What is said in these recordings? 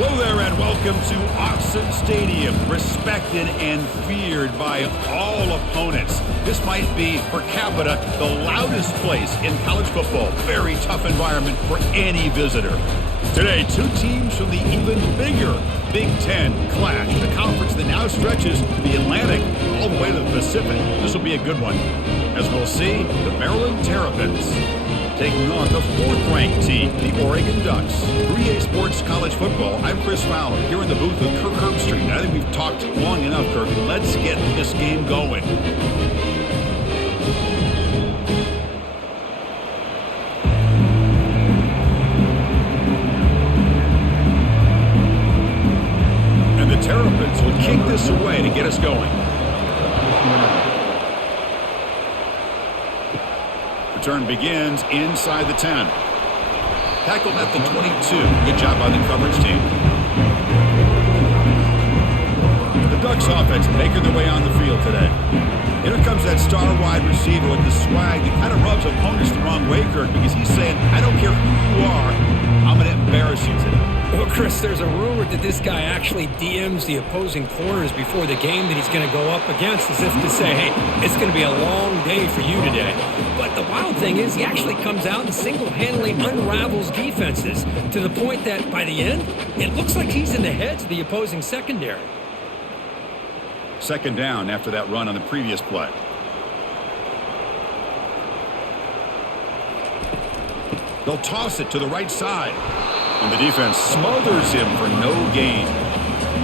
Hello there and welcome to Autzen Stadium, respected and feared by all opponents. This might be, per capita, the loudest place in college football. Very tough environment for any visitor. Today, two teams from the even bigger Big Ten clash. The conference that now stretches the Atlantic all the way to the Pacific. This will be a good one. As we'll see, the Maryland Terrapins taking on the fourth-ranked team, the Oregon Ducks. 3A Sports College Football. I'm Chris Fowler, here in the booth with Kirk Herbstreit. I think we've talked long enough, Kirk. Let's get this game going. And the Terrapins will kick this away to get us going. Return begins inside the 10. Tackled at the 22. Good job by the coverage team. The Ducks offense making their way on the field today. Here comes that star wide receiver with the swag that kind of rubs opponents the wrong way, Kirk, because he's saying, I don't care who you are, I'm going to embarrass you today. Well, Chris, there's a rumor that this guy actually DMs the opposing corners before the game that he's going to go up against, as if to say, hey, it's going to be a long day for you today. But the wild thing is he actually comes out and single-handedly unravels defenses to the point that by the end, it looks like he's in the heads of the opposing secondary. Second down after that run on the previous play. They'll toss it to the right side. And the defense smothers him for no gain.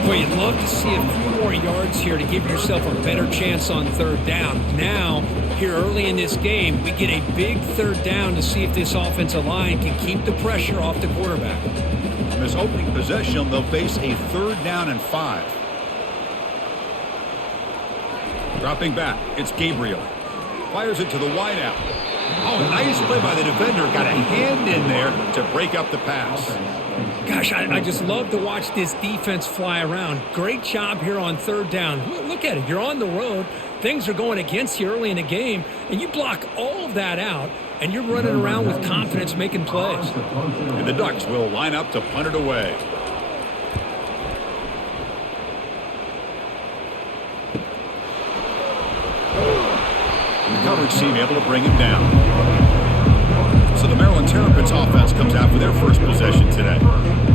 Boy, you'd love to see a few more yards here to give yourself a better chance on third down. Now, here early in this game, we get a big third down to see if this offensive line can keep the pressure off the quarterback. On this opening possession, they'll face a 3rd down and 5. Dropping back, it's Gabriel. Fires it to the wideout. Oh, nice play by the defender. Got a hand in there to break up the pass. Gosh, I just love to watch this defense fly around. Great job here on third down. Look at it. You're on the road. Things are going against you early in the game, and you block all of that out, and you're running around with confidence making plays. And the Ducks will line up to punt it away. Coverage team able to bring him down. So the Maryland Terrapins offense comes out for their first possession today.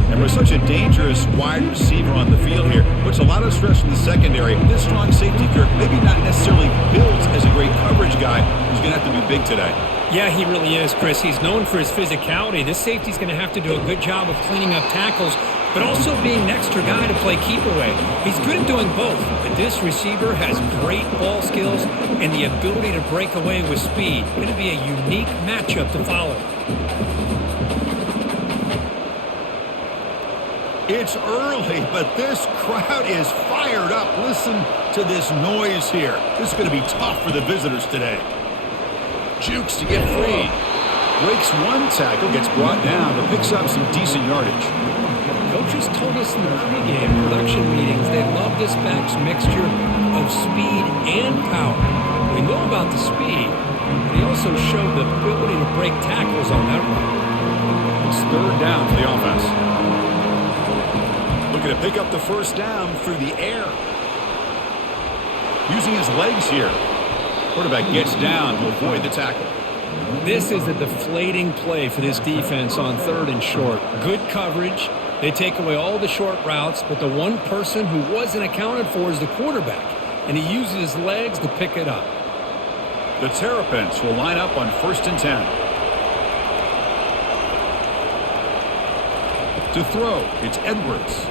And with such a dangerous wide receiver on the field here, puts a lot of stress in the secondary. This strong safety, Kirk, maybe not necessarily built as a great coverage guy, who's going to have to be big today. Yeah, he really is, Chris. He's known for his physicality. This safety's going to have to do a good job of cleaning up tackles, but also being an extra guy to play keep away. He's good at doing both, but this receiver has great ball skills and the ability to break away with speed. Going to be a unique matchup to follow. It's early, but this crowd is fired up. Listen to this noise here. This is going to be tough for the visitors today. Jukes to get free. Breaks one tackle, gets brought down, but picks up some decent yardage. Coaches told us in the pregame production meetings they love this back's mixture of speed and power. We know about the speed, but he also showed the ability to break tackles on that run. It's 3rd down for the offense. Looking to pick up the first down through the air. Using his legs here. Quarterback gets down to avoid the tackle. This is a deflating play for this defense on 3rd and short. Good coverage. They take away all the short routes, but the one person who wasn't accounted for is the quarterback, and he uses his legs to pick it up. The Terrapins will line up on 1st and 10. To throw, it's Edwards.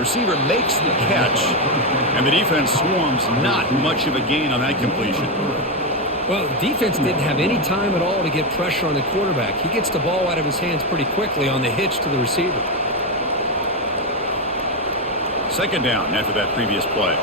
Receiver makes the catch, and the defense swarms. Not much of a gain on that completion. Well, the defense didn't have any time at all to get pressure on the quarterback. He gets the ball out of his hands pretty quickly on the hitch to the receiver. 2nd down after that previous play.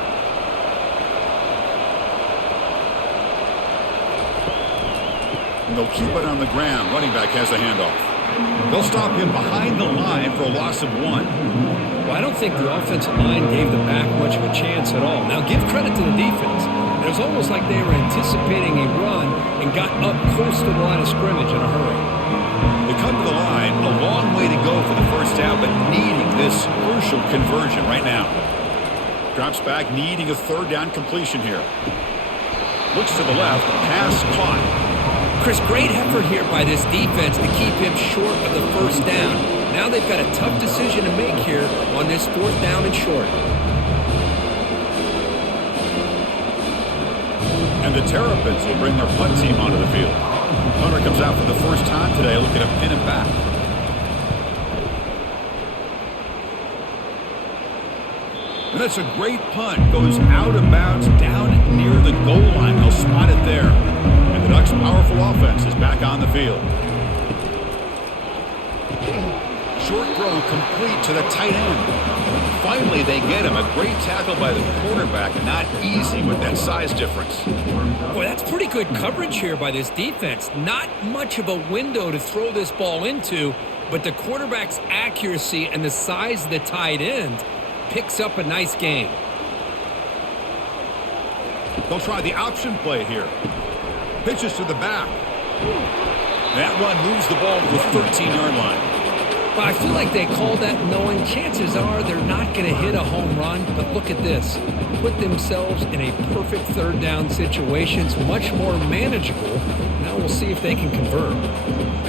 And they'll keep it on the ground. Running back has the handoff. They'll stop him behind the line for a loss of 1. Well, I don't think the offensive line gave the back much of a chance at all. Now, give credit to the defense. It was almost like they were anticipating a run and got up close to the line of scrimmage in a hurry. They come to the line, a long way to go for the first down, but need conversion right now. Drops back, needing a third down completion here. Looks to the left, pass caught. Chris, great effort here by this defense to keep him short of the first down. Now they've got a tough decision to make here on this fourth down and short. And the Terrapins will bring their punt team onto the field. Punter comes out for the first time today, looking to pin it back. And that's a great punt. Goes out of bounds down near the goal line. They'll spot it there. And the Ducks' powerful offense is back on the field. Short throw complete to the tight end. Finally, they get him. A great tackle by the quarterback. Not easy with that size difference. Boy, that's pretty good coverage here by this defense. Not much of a window to throw this ball into, but the quarterback's accuracy and the size of the tight end picks up a nice game. They'll try the option play here. Pitches to the back. That run moves the ball to the 13-yard line. But I feel like they called that knowing chances are they're not going to hit a home run. But look at this. Put themselves in a perfect third down situation. It's much more manageable. Now we'll see if they can convert.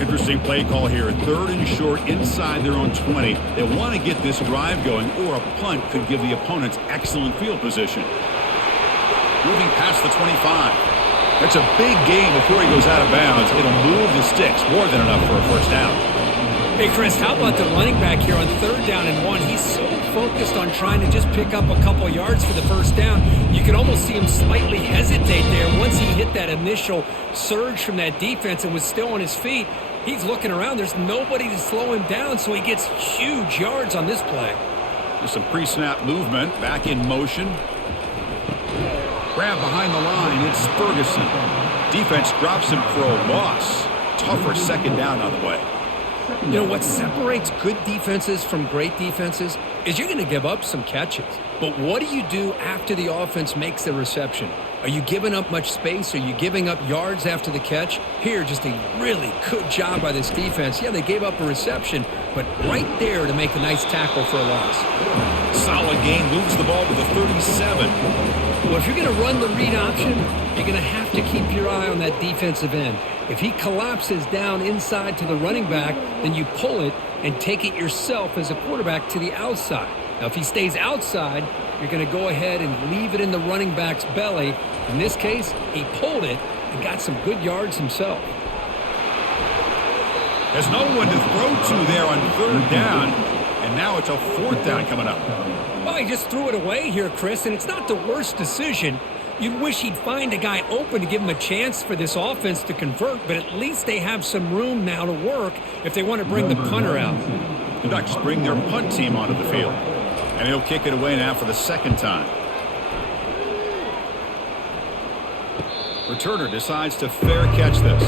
Interesting play call here. Third and short inside their own 20. They want to get this drive going, or a punt could give the opponents excellent field position. Moving past the 25. That's a big gain before he goes out of bounds. It'll move the sticks. More than enough for a first down. Hey, Chris, how about the running back here on third down and 1? He's so focused on trying to just pick up a couple yards for the first down. You can almost see him slightly hesitate there. Once he hit that initial surge from that defense and was still on his feet, he's looking around. There's nobody to slow him down, so he gets huge yards on this play. Just some pre-snap movement, back in motion. Grab behind the line, it's Ferguson. Defense drops him for a loss. Tougher second down on the way. You know, what separates good defenses from great defenses is you're going to give up some catches. But what do you do after the offense makes the reception? Are you giving up much space? Are you giving up yards after the catch? Here, just a really good job by this defense. Yeah, they gave up a reception, but right there to make a nice tackle for a loss. Solid gain, moves the ball to the 37. Well, if you're going to run the read option, you're going to have to keep your eye on that defensive end. If he collapses down inside to the running back, then you pull it and take it yourself as a quarterback to the outside. Now, if he stays outside, you're going to go ahead and leave it in the running back's belly. In this case, he pulled it and got some good yards himself. There's no one to throw to there on third down, and now it's a fourth down coming up. Well, he just threw it away here, Chris, and it's not the worst decision. You'd wish he'd find a guy open to give him a chance for this offense to convert, but at least they have some room now to work if they want to bring the punter out. The Ducks bring their punt team onto the field, and he'll kick it away now for the second time. Returner decides to fair catch this.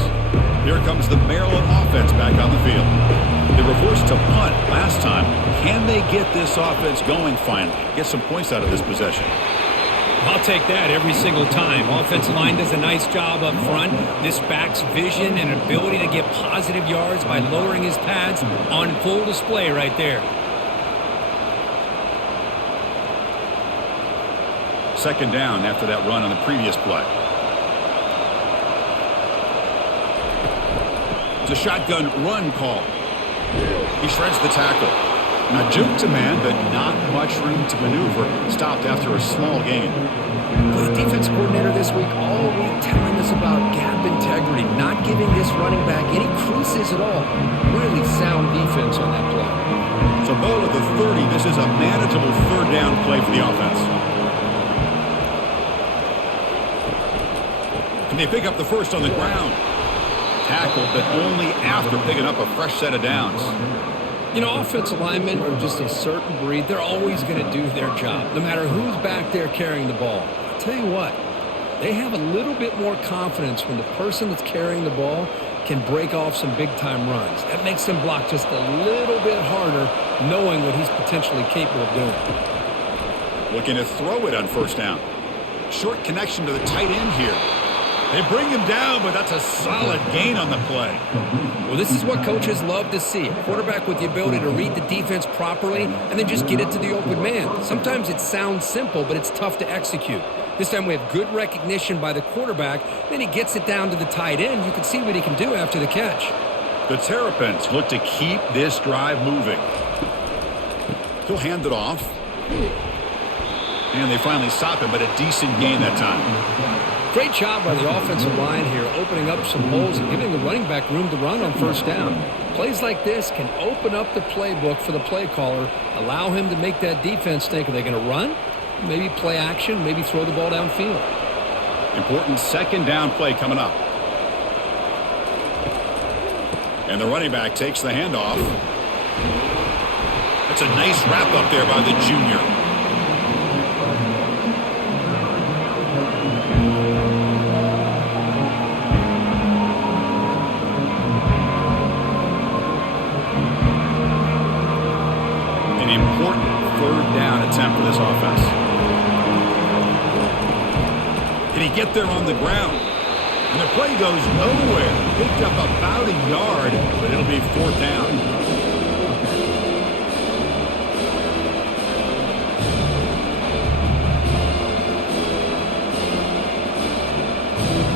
Here comes the Maryland offense back on the field. They were forced to punt last time. Can they get this offense going finally? Get some points out of this possession. I'll take that every single time. Offensive line does a nice job up front. This back's vision and ability to get positive yards by lowering his pads on full display right there. Second down after that run on the previous play. It's a shotgun run call. He shreds the tackle. Now juke to man, but not much room to maneuver. Stopped after a small gain. Well, the defense coordinator this week all week telling us about gap integrity, not giving this running back any creases at all. Really sound defense on that play. So ball at the 30. This is a manageable third down play for the offense. Can they pick up the first on the ground? Tackled, but only after picking up a fresh set of downs. You know, offensive linemen are just a certain breed. They're always going to do their job, no matter who's back there carrying the ball. I'll tell you what, they have a little bit more confidence when the person that's carrying the ball can break off some big-time runs. That makes them block just a little bit harder, knowing what he's potentially capable of doing. Looking to throw it on first down. Short connection to the tight end here. They bring him down, but that's a solid gain on the play. Well, this is what coaches love to see. A quarterback with the ability to read the defense properly and then just get it to the open man. Sometimes it sounds simple, but it's tough to execute. This time we have good recognition by the quarterback. Then he gets it down to the tight end. You can see what he can do after the catch. The Terrapins look to keep this drive moving. He'll hand it off. And they finally stop him, but a decent gain that time. Great job by the offensive line here, opening up some holes and giving the running back room to run on first down. Plays like this can open up the playbook for the play caller, allow him to make that defense think, are they going to run? Maybe play action, maybe throw the ball downfield. Important second down play coming up. And the running back takes the handoff. That's a nice wrap up there by the junior. Attempt for this offense. Can he get there on the ground? And the play goes nowhere. Picked up about a yard, but it'll be fourth down.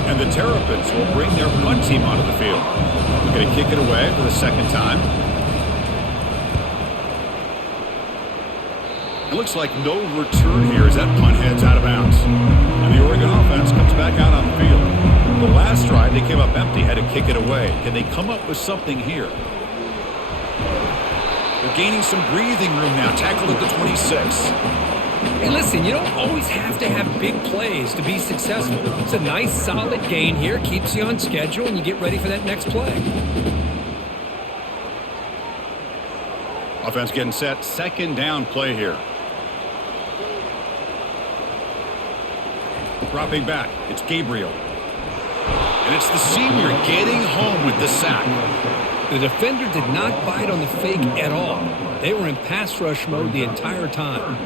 And the Terrapins will bring their punt team onto the field. They're going to kick it away for the second time. It looks like no return here as that punt heads out of bounds. And the Oregon offense comes back out on the field. The last drive, they came up empty, had to kick it away. Can they come up with something here? They're gaining some breathing room now. Tackled at the 26. Hey, listen, you don't always have to have big plays to be successful. It's a nice, solid gain here. Keeps you on schedule, and you get ready for that next play. Offense getting set. Second down play here. Dropping back, it's Gabriel. And it's the senior getting home with the sack. The defender did not bite on the fake at all. They were in pass rush mode the entire time.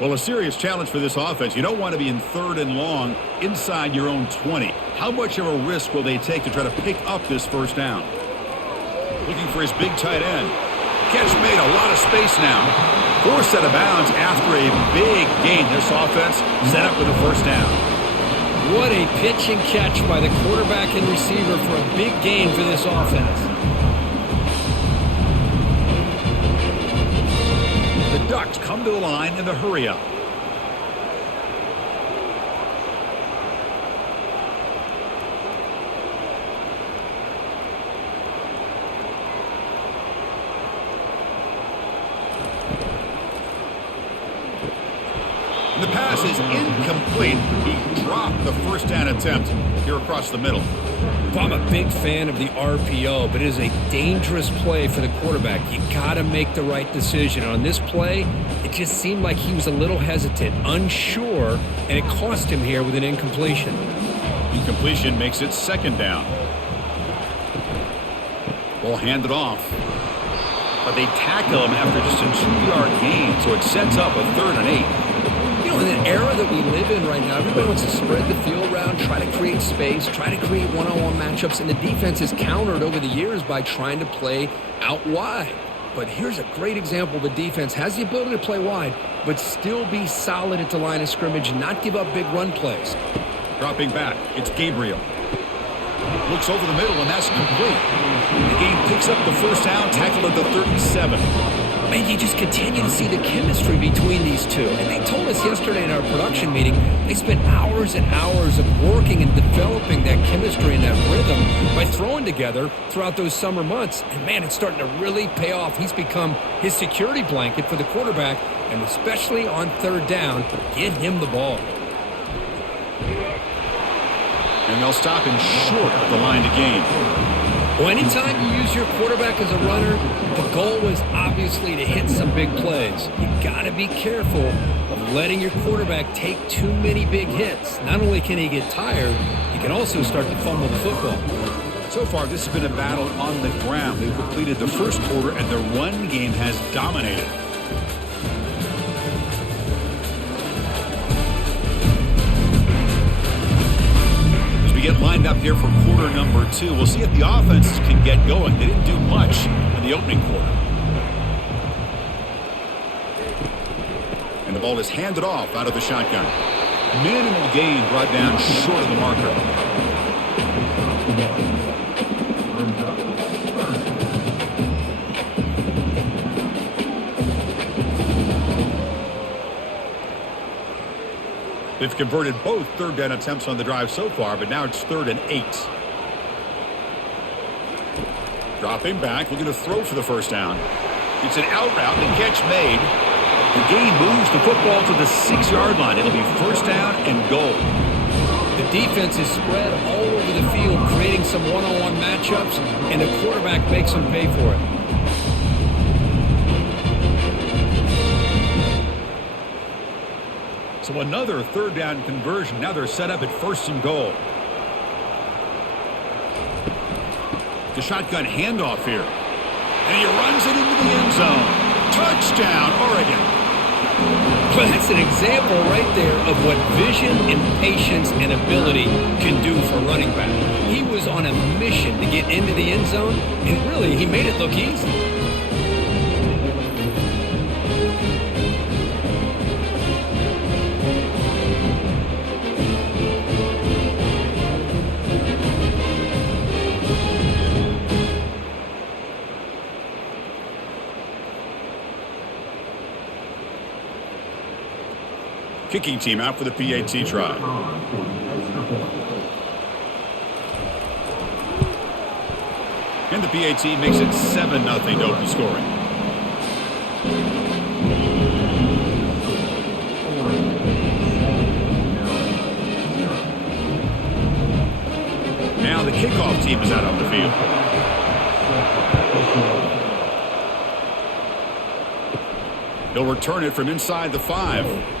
Well, a serious challenge for this offense. You don't want to be in third and long inside your own 20. How much of a risk will they take to try to pick up this first down? Looking for his big tight end. Catch made, a lot of space now. Forced out of bounds after a big gain. This offense set up with a first down. What a pitch and catch by the quarterback and receiver for a big gain for this offense. The Ducks come to the line in the hurry-up. The pass is incomplete. He dropped the first down attempt here across the middle. Well, I'm a big fan of the RPO, but it is a dangerous play for the quarterback. You got to make the right decision. On this play, it just seemed like he was a little hesitant, unsure, and it cost him here with an incompletion. Incompletion makes it second down. Ball handed off. But they tackle him after just a 2-yard gain, so it sets up a 3rd and 8. You know, in an era that we live in right now, everybody wants to spread the field around, try to create space, try to create one-on-one matchups, and the defense is countered over the years by trying to play out wide. But here's a great example. The defense has the ability to play wide, but still be solid at the line of scrimmage and not give up big run plays. Dropping back, it's Gabriel. Looks over the middle, and that's complete. The game picks up the first down, tackled at the 37. Man, you just continue to see the chemistry between these two. And they told us yesterday in our production meeting, they spent hours and hours of working and developing that chemistry and that rhythm by throwing together throughout those summer months. And man, it's starting to really pay off. He's become his security blanket for the quarterback, and especially on 3rd down, get him the ball. And they'll stop him short of the line to gain. Well, anytime you use your quarterback as a runner, the goal is obviously to hit some big plays. You got to be careful of letting your quarterback take too many big hits. Not only can he get tired, he can also start to fumble the football. So far, this has been a battle on the ground. They've completed the first quarter, and the run game has dominated. We get lined up here for quarter number 2. We'll see if the offenses can get going. They didn't do much in the opening quarter. And the ball is handed off out of the shotgun. Minimal gain brought down short of the marker. They've converted both third down attempts on the drive so far, but now it's 3rd and 8. Dropping back, looking to throw for the first down. It's an out route, the catch made. The gain moves the football to the 6-yard line. It'll be first down and goal. The defense is spread all over the field, creating some one-on-one matchups, and the quarterback makes them pay for it. So another third down conversion. Now they're set up at 1st and goal. The shotgun handoff here. And he runs it into the end zone. Touchdown, Oregon. Well, that's an example right there of what vision and patience and ability can do for running back. He was on a mission to get into the end zone, and really, he made it look easy. Kicking team out for the PAT try. And the PAT makes it 7-0 to open scoring. Now the kickoff team is out on the field. He'll return it from inside the 5.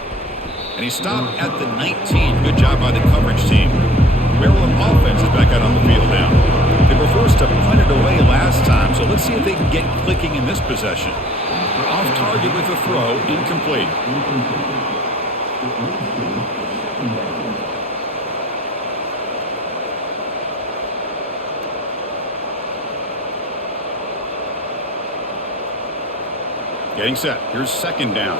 And he stopped at the 19. Good job by the coverage team. Maryland offense is back out on the field now. They were forced to punt it away last time, so let's see if they can get clicking in this possession. Off target with a throw, incomplete. Getting set. Here's 2nd down.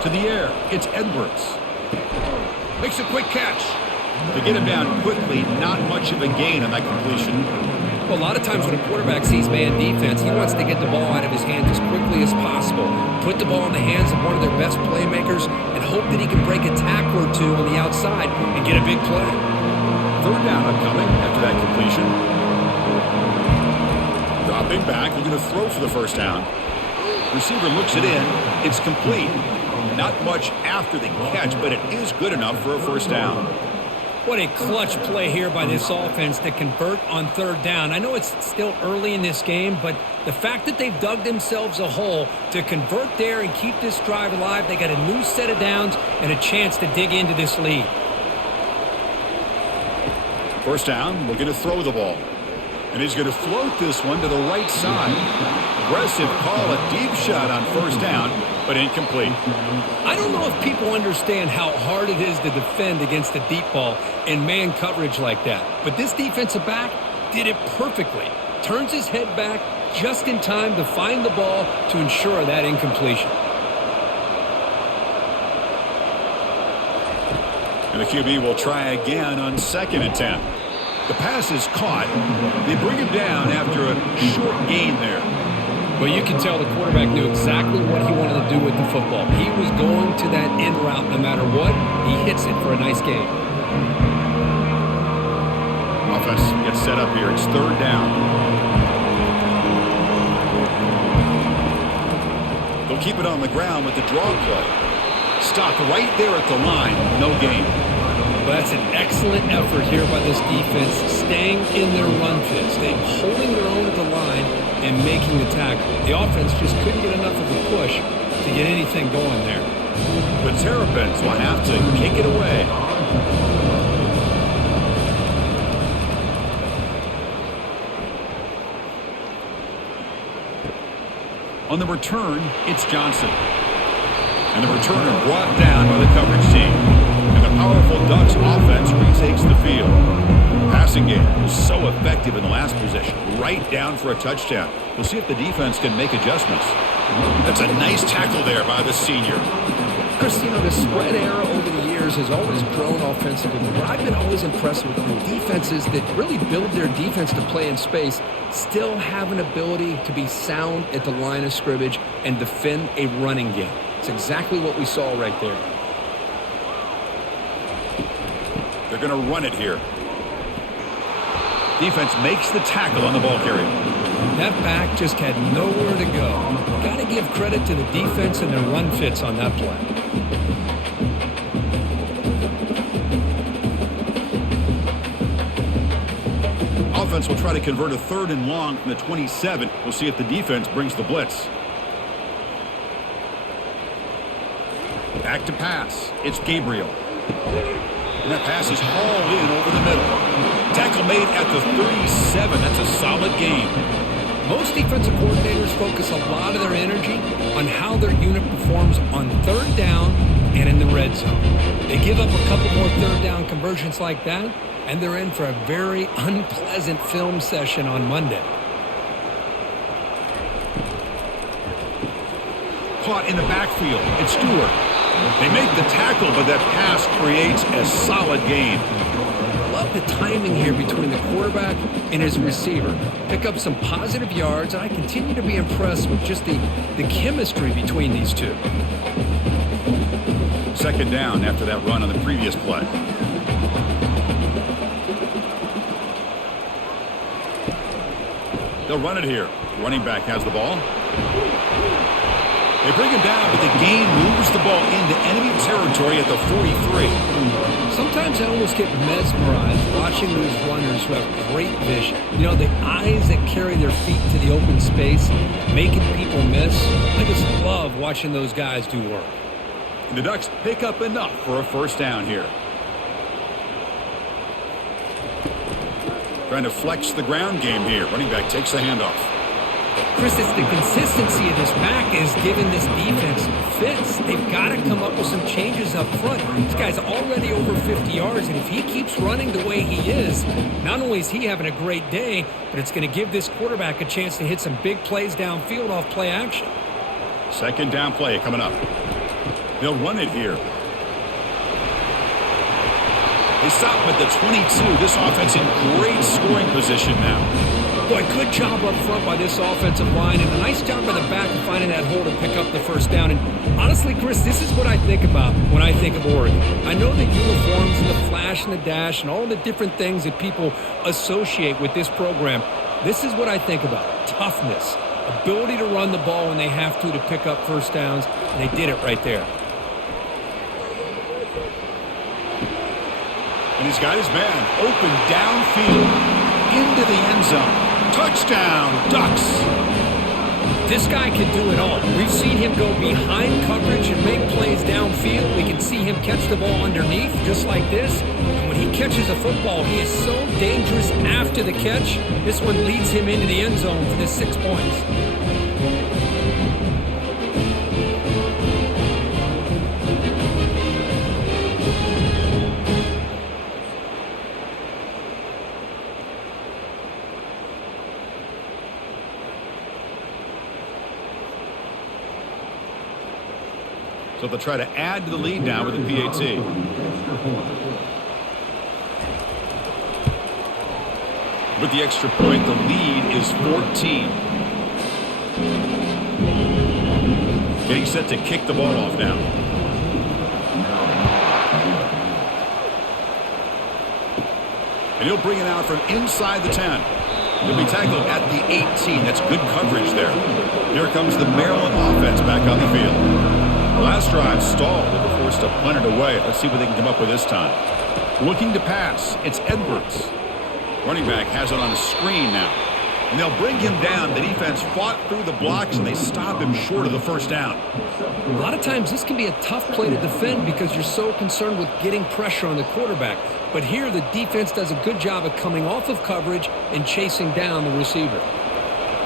To the air, it's Edwards. Makes a quick catch. They get him down quickly, not much of a gain on that completion. Well, a lot of times when a quarterback sees man defense, he wants to get the ball out of his hands as quickly as possible, put the ball in the hands of one of their best playmakers, and hope that he can break a tackle or two on the outside and get a big play. 3rd down upcoming after that completion. Dropping back, looking to throw for the first down. Receiver looks it in. It's complete. Not much after the catch, but it is good enough for a first down. What a clutch play here by this offense to convert on 3rd down. I know it's still early in this game, but the fact that they've dug themselves a hole to convert there and keep this drive alive, they got a new set of downs and a chance to dig into this lead. First down, looking to throw the ball. And he's going to float this one to the right side. Aggressive call, a deep shot on 1st down, but incomplete. I don't know if people understand how hard it is to defend against a deep ball in man coverage like that. But this defensive back did it perfectly. Turns his head back just in time to find the ball to ensure that incompletion. And the QB will try again on 2nd and 10. The pass is caught. They bring him down after a short gain there. Well, you can tell the quarterback knew exactly what he wanted to do with the football. He was going to that end route no matter what. He hits it for a nice gain. Offense gets set up here. It's 3rd down. They'll keep it on the ground with the draw play. Stopped right there at the line. No gain. Well, that's an excellent effort here by this defense, staying in their run fit, staying holding their own at the line and making the tackle. The offense just couldn't get enough of a push to get anything going there. The Terrapins will have to kick it away. On the return, it's Johnson. And the returner brought down by the coverage team. And the powerful Ducks offense retakes the field. The passing game was so effective in the last possession, right down for a touchdown. We'll see if the defense can make adjustments. That's a nice tackle there by the senior. Chris, the spread era over the years has always grown offensively, but I've been always impressed with the defenses that really build their defense to play in space, still have an ability to be sound at the line of scrimmage and defend a running game. It's exactly what we saw right there. They're going to run it here. Defense makes the tackle on the ball carrier. That back just had nowhere to go. Got to give credit to the defense and their run fits on that play. Offense will try to convert a 3rd and long from the 27. We'll see if the defense brings the blitz. Back to pass. It's Gabriel. And that pass is hauled in over the middle. Tackle made at the 37. That's a solid gain. Most defensive coordinators focus a lot of their energy on how their unit performs on 3rd down and in the red zone. They give up a couple more 3rd down conversions like that, and they're in for a very unpleasant film session on Monday. Caught in the backfield. It's Stewart. They make the tackle, but that pass creates a solid gain. Love the timing here between the quarterback and his receiver. Pick up some positive yards, and I continue to be impressed with just the chemistry between these two. 2nd down after that run on the previous play. They'll run it here. Running back has the ball. They bring him down, but the gain moves the ball into enemy territory at the 43. Sometimes I almost get mesmerized watching these runners who have great vision. The eyes that carry their feet to the open space, making people miss. I just love watching those guys do work. The Ducks pick up enough for a 1st down here. Trying to flex the ground game here. Running back takes the handoff. Chris, it's the consistency of this back is giving this defense fits. They've got to come up with some changes up front. This guy's already over 50 yards, and if he keeps running the way he is, not only is he having a great day, but it's going to give this quarterback a chance to hit some big plays downfield off play action. 2nd down play coming up. They'll run it here. They stop him at the 22. This offense in great scoring position now. Boy, good job up front by this offensive line, and a nice job by the back of finding that hole to pick up the 1st down. And honestly, Chris, this is what I think about when I think of Oregon. I know the uniforms and the flash and the dash and all the different things that people associate with this program. This is what I think about. Toughness, ability to run the ball when they have to pick up 1st downs, and they did it right there. And he's got his man open downfield into the end zone. Touchdown, Ducks. This guy can do it all. We've seen him go behind coverage and make plays downfield. We can see him catch the ball underneath, just like this. And when he catches a football, he is so dangerous after the catch. This one leads him into the end zone for the 6 points. So they'll try to add to the lead now with the PAT. With the extra point, the lead is 14. Getting set to kick the ball off now. And he'll bring it out from inside the 10. He'll be tackled at the 18. That's good coverage there. Here comes the Maryland offense back on the field. The last drive stalled. They were forced to punt it away. Let's see what they can come up with this time. Looking to pass. It's Edwards. Running back has it on a screen now. And they'll bring him down. The defense fought through the blocks, and they stop him short of the first down. A lot of times this can be a tough play to defend because you're so concerned with getting pressure on the quarterback. But here the defense does a good job of coming off of coverage and chasing down the receiver.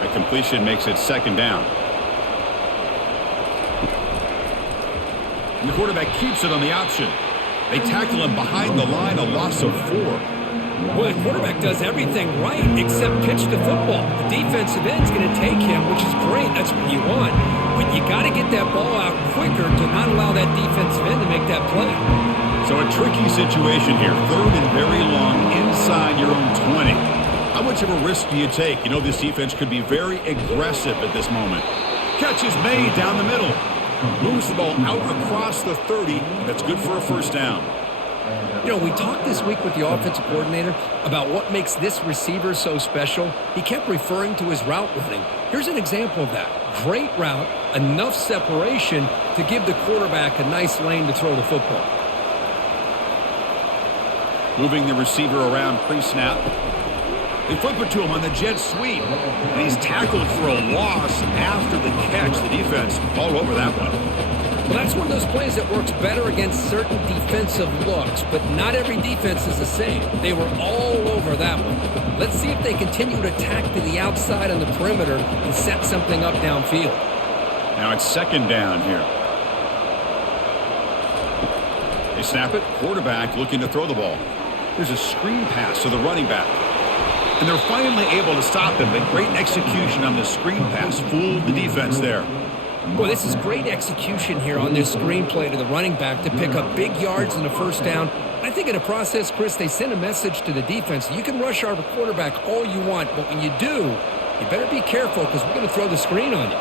The completion makes it second down. And the quarterback keeps it on the option. They tackle him behind the line, a loss of 4. Well, the quarterback does everything right except pitch the football. The defensive end's going to take him, which is great. That's what you want. But you got to get that ball out quicker to not allow that defensive end to make that play. So a tricky situation here. Third and very long inside your own 20. How much of a risk do you take? You know this defense could be very aggressive at this moment. Catch is made down the middle. Moves the ball out across the 30. That's good for a first down. You know, we talked this week with the offensive coordinator about what makes this receiver so special. He kept referring to his route running. Here's an example of that. Great route, enough separation to give the quarterback a nice lane to throw the football. Moving the receiver around pre-snap. They flip it to him on the jet sweep. And he's tackled for a loss after the catch. The defense all over that one. Well, that's one of those plays that works better against certain defensive looks, but not every defense is the same. They were all over that one. Let's see if they continue to attack to the outside on the perimeter and set something up downfield. Now it's second down here. They snap it. Quarterback looking to throw the ball. There's a screen pass to the running back. And they're finally able to stop him, but great execution on the screen pass. Fooled the defense there. Well, this is great execution here on this screen play to the running back to pick up big yards in the first down. I think in the process, Chris, they send a message to the defense. You can rush our quarterback all you want, but when you do, you better be careful because we're going to throw the screen on you.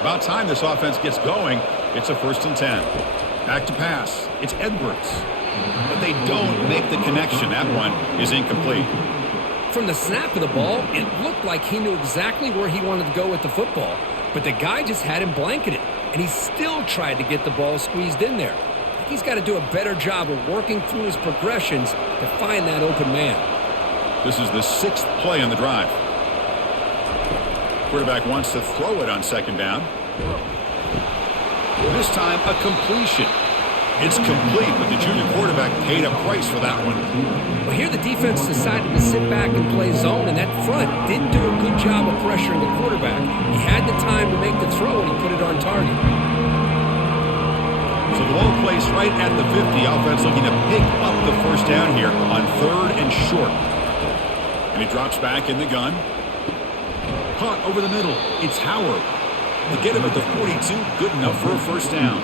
About time this offense gets going. It's a 1st and 10. Back to pass. It's Edwards. But they don't make the connection. That one is incomplete. From the snap of the ball, it looked like he knew exactly where he wanted to go with the football. But the guy just had him blanketed, and he still tried to get the ball squeezed in there. I think he's got to do a better job of working through his progressions to find that open man. This is the 6th play on the drive. Quarterback wants to throw it on second down. This time, a completion. It's complete, but the junior quarterback paid a price for that one. Well, here the defense decided to sit back and play zone, and that front didn't do a good job of pressuring the quarterback. He had the time to make the throw, and he put it on target. So the ball placed right at the 50. Offense looking to pick up the first down here on 3rd and short. And he drops back in the gun. Caught over the middle. It's Howard. They get him at the 42. Good enough for a first down.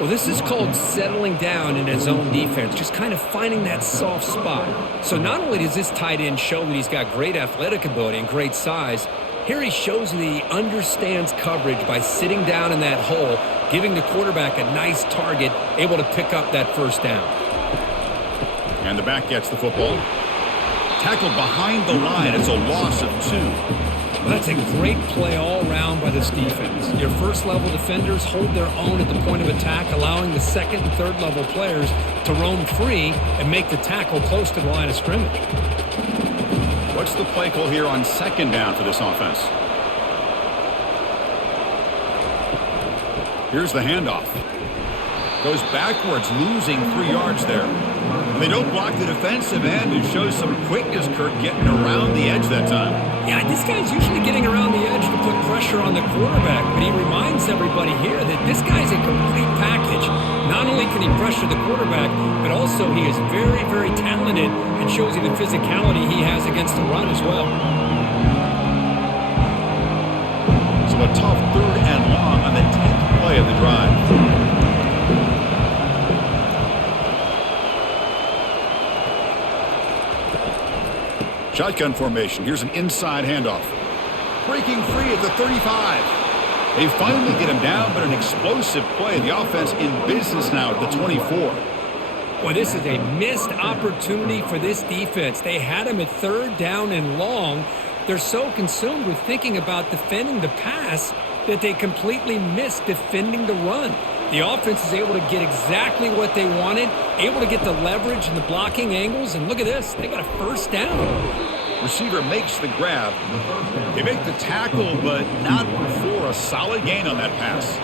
Well, this is called settling down in his own defense, just kind of finding that soft spot. So not only does this tight end show that he's got great athletic ability and great size, here he shows that he understands coverage by sitting down in that hole, giving the quarterback a nice target, able to pick up that first down. And the back gets the football. Tackled behind the line. It's a loss of 2. Well, that's a great play all around by this defense. Your first-level defenders hold their own at the point of attack, allowing the second and third-level players to roam free and make the tackle close to the line of scrimmage. What's the play call here on second down for this offense? Here's the handoff. Goes backwards, losing 3 yards there. They don't block the defensive end and shows some quickness, Kirk, getting around the edge that time. Yeah, this guy's usually getting around the edge to put pressure on the quarterback, but he reminds everybody here that this guy's a complete package. Not only can he pressure the quarterback, but also he is very, very talented and shows you the physicality he has against the run as well. So a tough 3rd and long on the 10th play of the drive. Shotgun formation. Here's an inside handoff. Breaking free at the 35. They finally get him down, but an explosive play. The offense in business now at the 24. Boy, this is a missed opportunity for this defense. They had him at 3rd down and long. They're so consumed with thinking about defending the pass that they completely missed defending the run. The offense is able to get exactly what they wanted, able to get the leverage and the blocking angles, and look at this. They got a first down. Receiver makes the grab. They make the tackle, but not before a solid gain on that pass.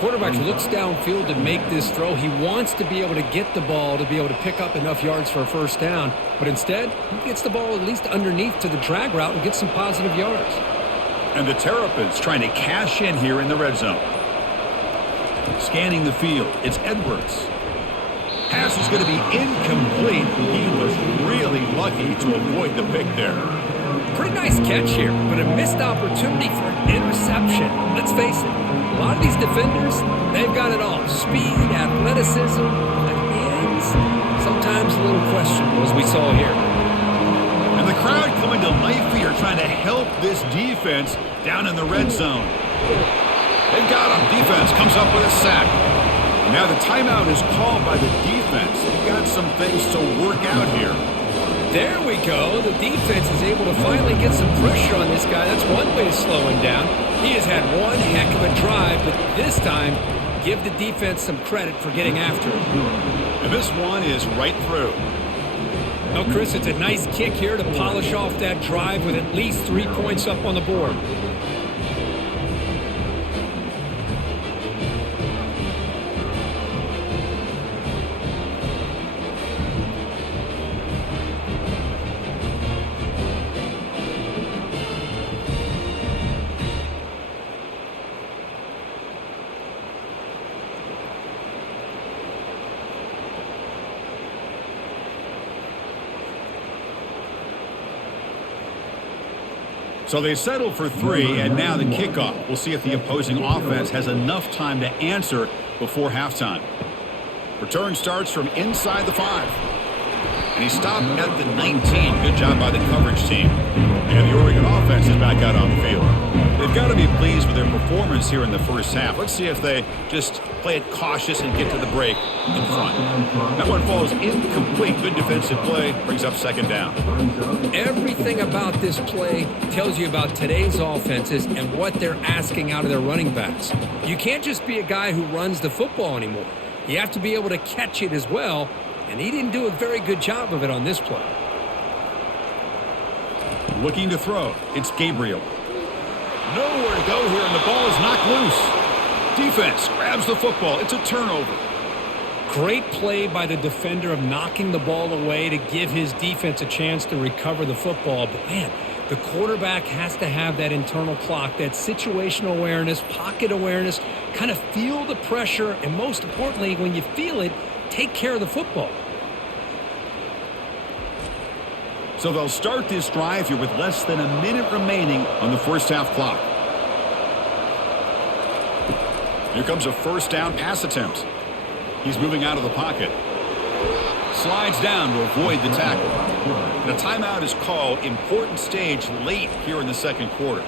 Quarterback looks downfield to make this throw. He wants to be able to get the ball to be able to pick up enough yards for a first down, but instead, he gets the ball at least underneath to the drag route and gets some positive yards. And the Terrapins trying to cash in here in the red zone. Scanning the field, it's Edwards. Pass is going to be incomplete. He was really lucky to avoid the pick there. Pretty nice catch here, but a missed opportunity for an interception. Let's face it, a lot of these defenders, they've got it all. Speed, athleticism, but hands, sometimes a little questionable, as we saw here. And the crowd coming to life here, trying to help this defense down in the red zone. They've got him. Defense comes up with a sack. And now the timeout is called by the defense. They've got some things to work out here. There we go. The defense is able to finally get some pressure on this guy. That's one way to slow him down. He has had one heck of a drive, but this time, give the defense some credit for getting after him. And this one is right through. Well, Chris, it's a nice kick here to polish off that drive with at least 3 points up on the board. So they settle for 3, and now the kickoff. We'll see if the opposing offense has enough time to answer before halftime. Return starts from inside the 5. And he stopped at the 19. Good job by the coverage team. And the Oregon offense is back out on the field. They've got to be pleased with their performance here in the first half. Let's see if they just play it cautious and get to the break in front. That one falls incomplete. Good defensive play. Brings up second down. Everything about this play tells you about today's offenses and what they're asking out of their running backs. You can't just be a guy who runs the football anymore. You have to be able to catch it as well, and he didn't do a very good job of it on this play. Looking to throw. It's Gabriel. Nowhere to go here, and the ball is knocked loose. Defense grabs the football. It's a turnover. Great play by the defender of knocking the ball away to give his defense a chance to recover the football. But, man, the quarterback has to have that internal clock, that situational awareness, pocket awareness, kind of feel the pressure, and most importantly, when you feel it, take care of the football. So they'll start this drive here with less than a minute remaining on the first half clock. Here comes a first down pass attempt. He's moving out of the pocket. Slides down to avoid the tackle. And a timeout is called. Important stage late here in the second quarter.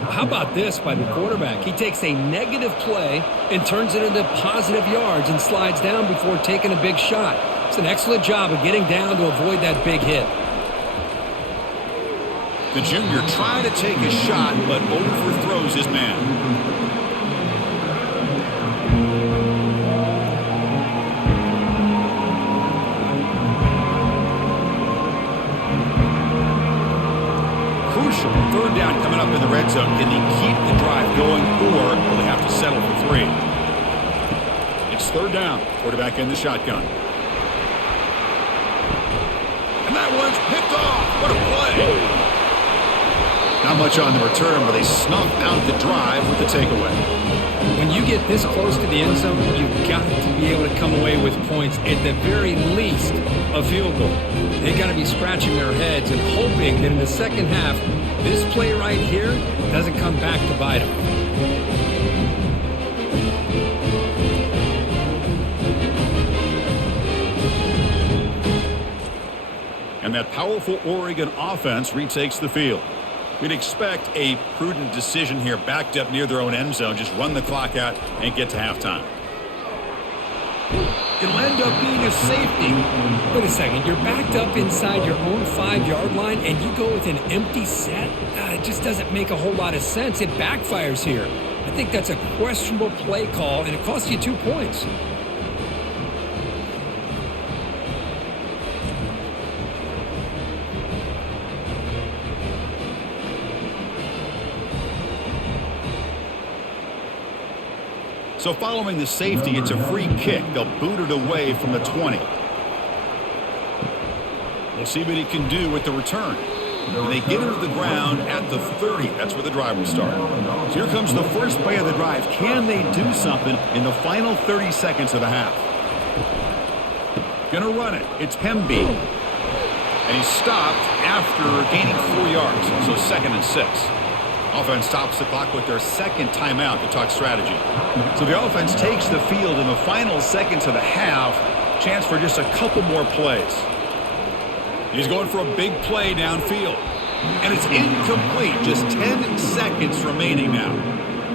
How about this by the quarterback? He takes a negative play and turns it into positive yards and slides down before taking a big shot. It's an excellent job of getting down to avoid that big hit. The junior trying to take a shot, but overthrows his man. Crucial third down coming up in the red zone. Can they keep the drive going, or will they have to settle for 3? It's third down. Quarterback in the shotgun. And that one's picked off. What a play. Not much on the return, but they snuff out the drive with the takeaway. When you get this close to the end zone, you've got to be able to come away with points, at the very least, a field goal. They've got to be scratching their heads and hoping that in the second half, this play right here doesn't come back to bite them. And that powerful Oregon offense retakes the field. We'd expect a prudent decision here, backed up near their own end zone. Just run the clock out and get to halftime. It'll end up being a safety. Wait a second. You're backed up inside your own 5-yard line, and you go with an empty set? It just doesn't make a whole lot of sense. It backfires here. I think that's a questionable play call, and it costs you 2 points. So following the safety, it's a free kick. They'll boot it away from the 20. We'll see what he can do with the return. And they get it to the ground at the 30. That's where the drive will start. So here comes the first play of the drive. Can they do something in the final 30 seconds of the half? Gonna run it. It's Hemby. And he's stopped after gaining 4 yards. So 2nd and 6. Offense stops the clock with their second timeout to talk strategy. So the offense takes the field in the final seconds of the half. Chance for just a couple more plays. He's going for a big play downfield. And it's incomplete. Just 10 seconds remaining now.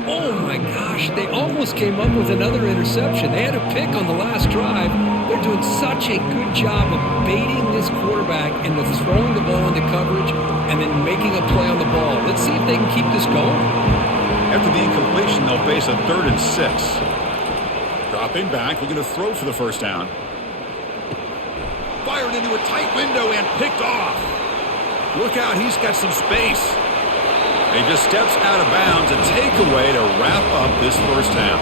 Oh my gosh, they almost came up with another interception. They had a pick on the last drive. They're doing such a good job of baiting this quarterback into throwing the ball into coverage and then making a play on the ball. Let's see if they can keep this going. After the incompletion, they'll face a 3rd and 6. Dropping back, looking to throw for the first down. Fired into a tight window and picked off. Look out, he's got some space. He just steps out of bounds, a takeaway to wrap up this first half.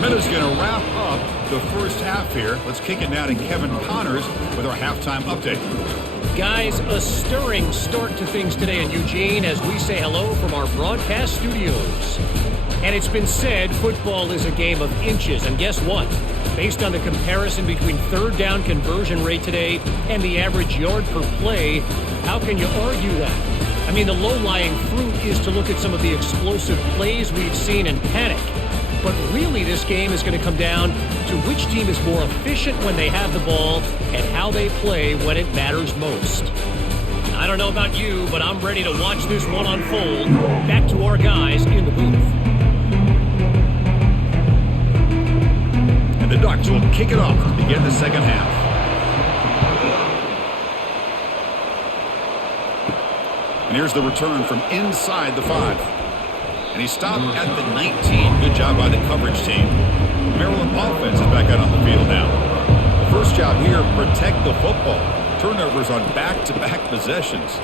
Meadows going to wrap up the first half here. Let's kick it now to Kevin Connors with our halftime update. Guys, a stirring start to things today in Eugene as we say hello from our broadcast studios. And it's been said football is a game of inches. And guess what? Based on the comparison between third down conversion rate today and the average yard per play, how can you argue that? I mean, the low-lying fruit is to look at some of the explosive plays we've seen and panic. But really, this game is going to come down to which team is more efficient when they have the ball and how they play when it matters most. I don't know about you, but I'm ready to watch this one unfold. Back to our guys in the booth. And the Ducks will kick it off to begin the second half. And here's the return from inside the 5. And he stopped at the 19. Good job by the coverage team. Maryland offense is back out on the field now. The first job here, protect the football. Turnovers on back-to-back possessions.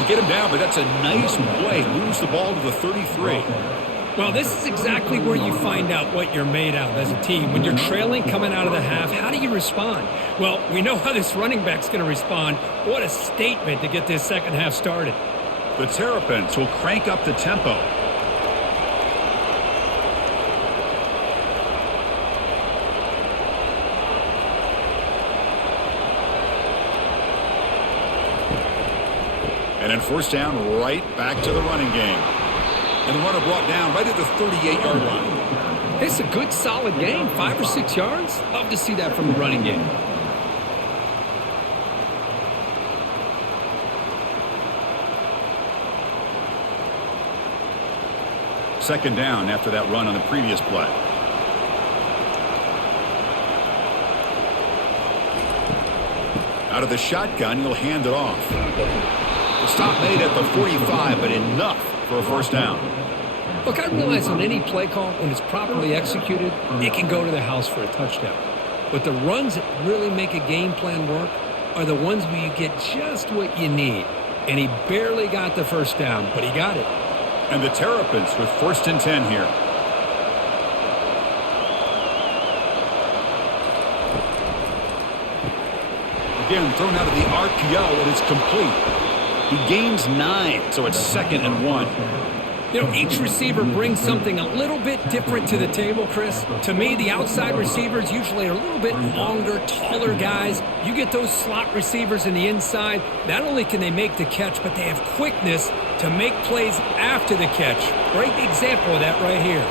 You get him down, but that's a nice play. Moves the ball to the 33. Well, this is exactly where you find out what you're made of as a team. When you're trailing coming out of the half, how do you respond? Well, we know how this running back's going to respond. What a statement to get this second half started. The Terrapins will crank up the tempo. And then first down, right back to the running game. And the runner brought down right at the 38-yard line. It's a good, solid game. 5 or 6 yards. Love to see that from the running game. Second down after that run on the previous play. Out of the shotgun, he'll hand it off. The stop made at the 45, but enough for a first down. Look, I realize on any play call, when it's properly executed, it can go to the house for a touchdown. But the runs that really make a game plan work are the ones where you get just what you need. And he barely got the first down, but he got it. And the Terrapins with 1st and 10 here. Again, thrown out of the RPO, and it's complete. He gains 9, so it's 2nd and 1. You know, each receiver brings something a little bit different to the table, Chris. To me, the outside receivers usually are a little bit longer, taller guys. You get those slot receivers in the inside, not only can they make the catch, but they have quickness to make plays after the catch. Great example of that right here.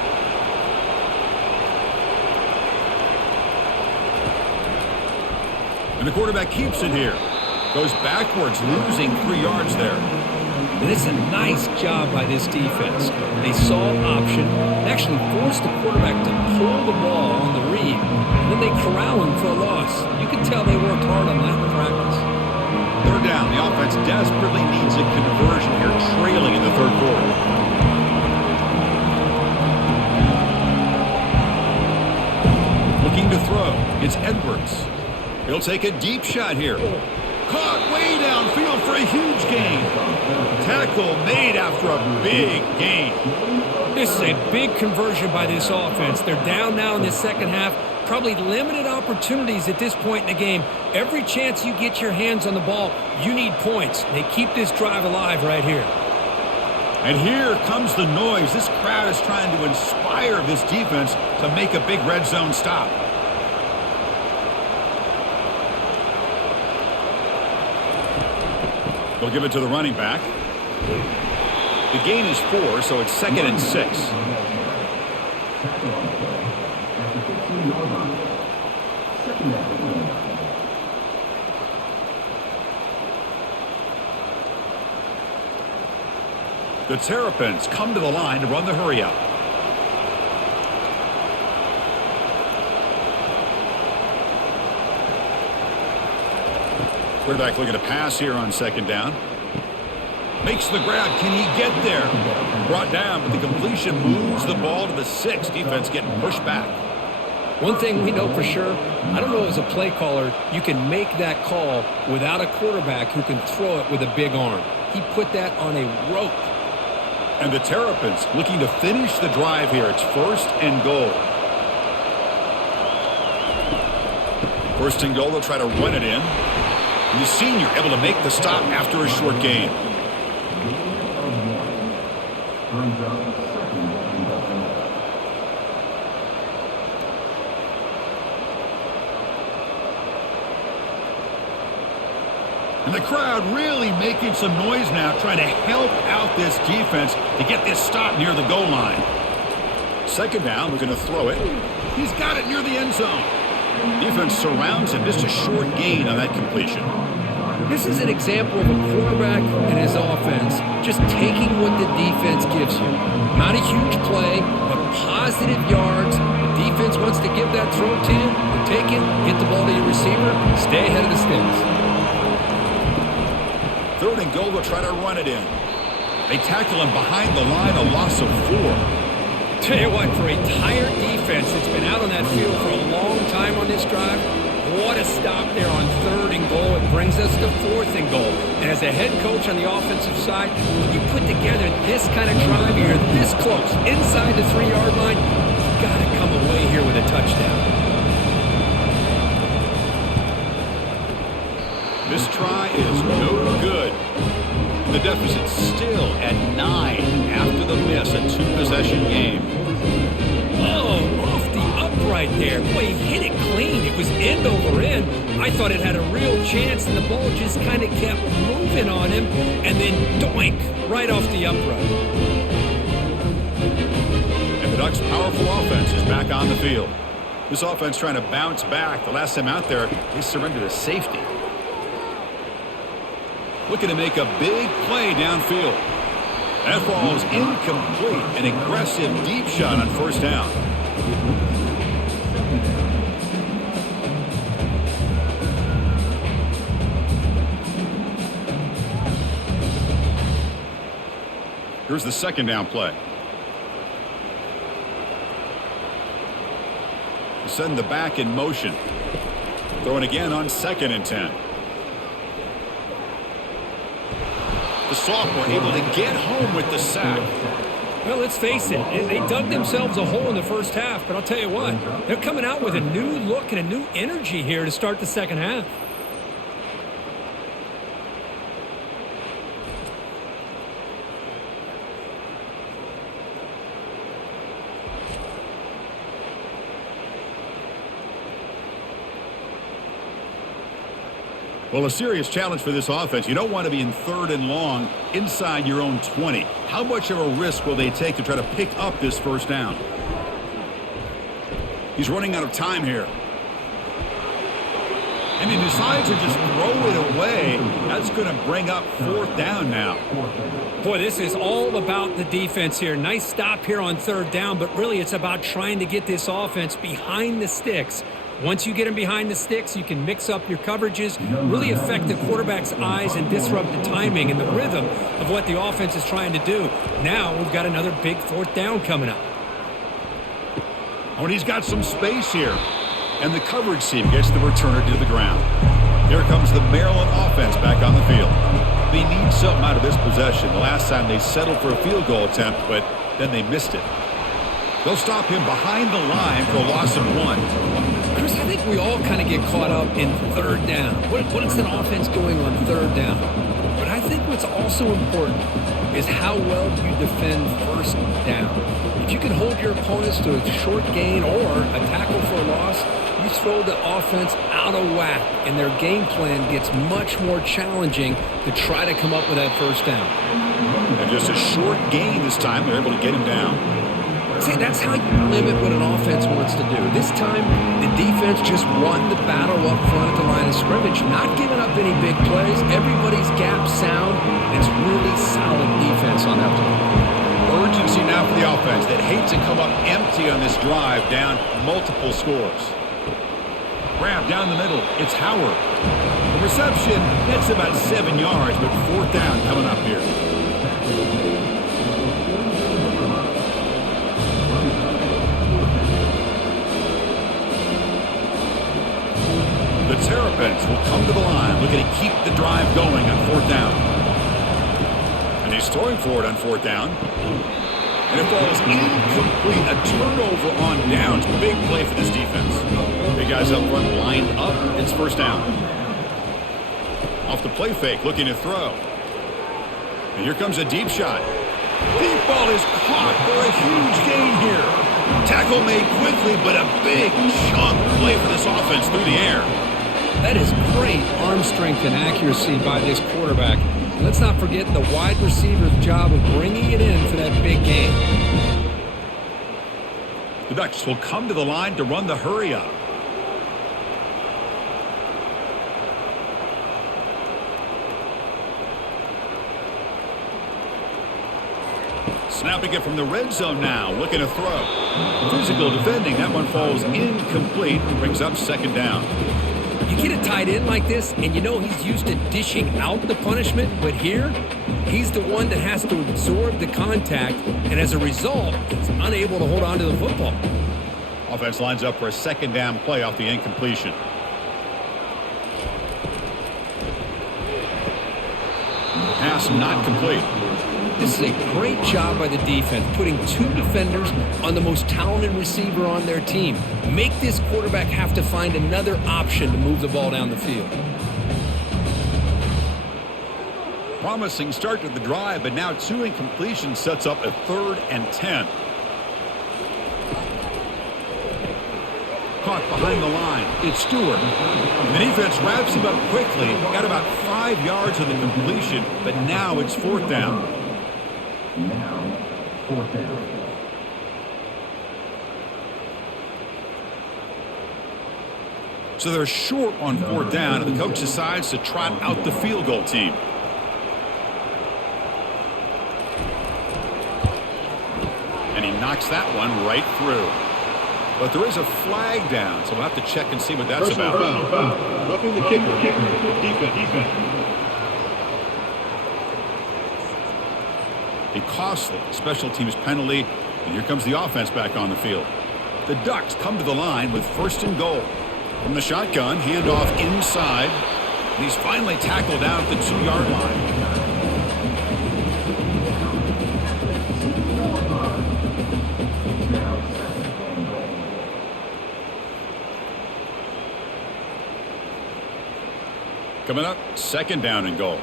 And the quarterback keeps it here. Goes backwards, losing 3 yards there. And it's a nice job by this defense. They saw option, actually forced the quarterback to pull the ball on the read, and then they corral him for a loss. You can tell they worked hard on that in practice. Third down. The offense desperately needs a conversion here, trailing in the third quarter. Looking to throw. It's Edwards. He'll take a deep shot here. Caught way downfield for a huge gain. Tackle made after a big gain. This is a big conversion by this offense. They're down now in the second half. Probably limited opportunities at this point in the game. Every chance you get your hands on the ball, you need points. They keep this drive alive right here. And here comes the noise. This crowd is trying to inspire this defense to make a big red zone stop. They'll give it to the running back. The gain is 4, so it's 2nd and 6. The Terrapins come to the line to run the hurry up. Quarterback looking to pass here on 2nd down. Makes the grab. Can he get there? Brought down, but the completion moves the ball to the 6. Defense getting pushed back. One thing we know for sure, I don't know as a play caller, you can make that call without a quarterback who can throw it with a big arm. He put that on a rope. And the Terrapins looking to finish the drive here. It's 1st and goal. 1st and goal, they'll try to run it in. And the senior able to make the stop after a short gain. And the crowd really making some noise now, trying to help out this defense to get this stop near the goal line. 2nd down, we're going to throw it. He's got it near the end zone. Defense surrounds him. Just a short gain on that completion. This is an example of a quarterback and his offense just taking what the defense gives you. Not a huge play, but positive yards. The defense wants to give that throw to you. Take it, get the ball to your receiver, stay ahead of the sticks. 3rd and goal, they'll try to run it in. They tackle him behind the line, a loss of 4. Tell you what, for a tired defense that's been out on that field for a long time on this drive, what a stop there on 3rd and goal. It brings us to 4th and goal. And as a head coach on the offensive side, when you put together this kind of drive, you're this close, inside the 3-yard line, you've got to come away here with a touchdown. This try is no good. The deficit still at 9 after the miss, a 2-possession game. Oh, off the upright there. Boy, he hit it clean. It was end over end. I thought it had a real chance, and the ball just kind of kept moving on him, and then doink, right off the upright. And the Ducks' powerful offense is back on the field. This offense trying to bounce back. The last time out there, they surrendered a safety. Looking to make a big play downfield. That ball is incomplete. An aggressive deep shot on 1st down. Here's the 2nd down play. Send the back in motion. Throwing again on 2nd and 10. The sophomore able to get home with the sack. Well, let's face it, they dug themselves a hole in the first half, but I'll tell you what, they're coming out with a new look and a new energy here to start the second half. Well, a serious challenge for this offense. You don't want to be in 3rd and long inside your own 20. How much of a risk will they take to try to pick up this 1st down? He's running out of time here. and he decides to just throw it away. That's going to bring up 4th down now. Boy, this is all about the defense here. Nice stop here on 3rd down, but really it's about trying to get this offense behind the sticks. Once you get them behind the sticks, you can mix up your coverages, really affect the quarterback's eyes and disrupt the timing and the rhythm of what the offense is trying to do. Now we've got another big 4th down coming up. Oh, and he's got some space here. And the coverage team gets the returner to the ground. Here comes the Maryland offense back on the field. They need something out of this possession. The last time they settled for a field goal attempt, but then they missed it. They'll stop him behind the line for a loss of 1. Chris, I think we all kind of get caught up in 3rd down. What is an offense doing on 3rd down? But I think what's also important is how well do you defend 1st down. If you can hold your opponents to a short gain or a tackle for a loss, you throw the offense out of whack, and their game plan gets much more challenging to try to come up with that 1st down. And just a short gain this time, they're able to get him down. See, that's how you limit what an offense wants to do. This time, the defense just won the battle up front at the line of scrimmage, not giving up any big plays. Everybody's gap sound. It's really solid defense on that play. Urgency now for the offense that hates to come up empty on this drive, down multiple scores. Grab down the middle. It's Howard. The reception, that's about 7 yards, but 4th down coming up here. The Terrapins will come to the line, looking to keep the drive going on 4th down. And he's throwing for it on 4th down. And it falls incomplete. A turnover on downs. Big play for this defense. Big guys up front lined up. It's 1st down. Off the play fake, looking to throw. And here comes a deep shot. Deep ball is caught for a huge gain here. Tackle made quickly, but a big chunk play for this offense through the air. That is great arm strength and accuracy by this quarterback. Let's not forget the wide receiver's job of bringing it in for that big gain. The Ducks will come to the line to run the hurry up. Snapping it from the red zone now, looking to throw. Physical defending, that one falls incomplete, brings up 2nd down. You get a tight end like this, and you know he's used to dishing out the punishment, but here, he's the one that has to absorb the contact, and as a result, he's unable to hold on to the football. Offense lines up for a 2nd down play off the incompletion. Pass not complete. This is a great job by the defense, putting 2 defenders on the most talented receiver on their team. Make this quarterback have to find another option to move the ball down the field. Promising start to the drive, but now 2 incompletions sets up a 3rd and 10. Caught behind the line. It's Stewart. And the defense wraps him up quickly. Got about 5 yards of the completion, but now it's 4th down. Now, 4th down. So they're short on 4th down, and the coach decides to trot out the field goal team. And he knocks that one right through. But there is a flag down, so we'll have to check and see what that's about. Foul. Roughing the kicker. Defense. A costly special teams penalty, and here comes the offense back on the field. The Ducks come to the line with 1st and goal. From the shotgun, handoff inside, and he's finally tackled down at the 2-yard line. Coming up, 2nd down and goal.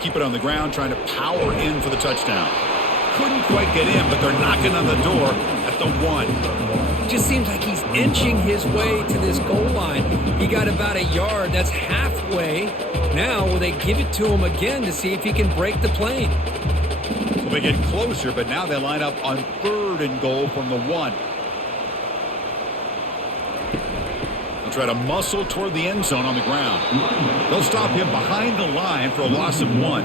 Keep it on the ground, trying to power in for the touchdown. Couldn't quite get in, but they're knocking on the door at the 1. Just seems like he's inching his way to this goal line. He got about a yard. That's halfway. Now will they give it to him again to see if he can break the plane? So they get closer, but now they line up on 3rd and goal from the 1. Try to muscle toward the end zone on the ground. They'll stop him behind the line for a loss of 1.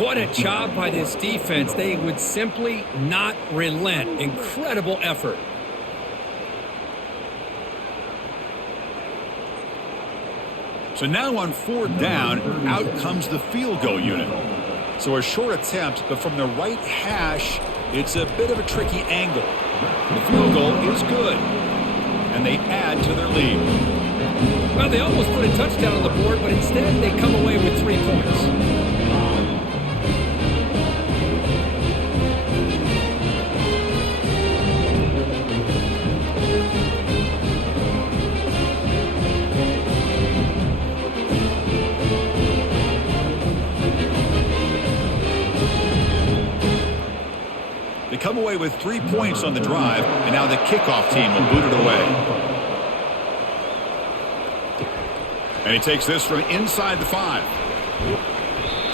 What a job by this defense. They would simply not relent. Incredible effort. So now on 4th down, out comes the field goal unit. So a short attempt, but from the right hash, it's a bit of a tricky angle. The field goal is good, and they add to their lead. Well, they almost put a touchdown on the board, but instead they come away with 3 points. Come away with 3 points on the drive, and now the kickoff team will boot it away. And he takes this from inside the 5.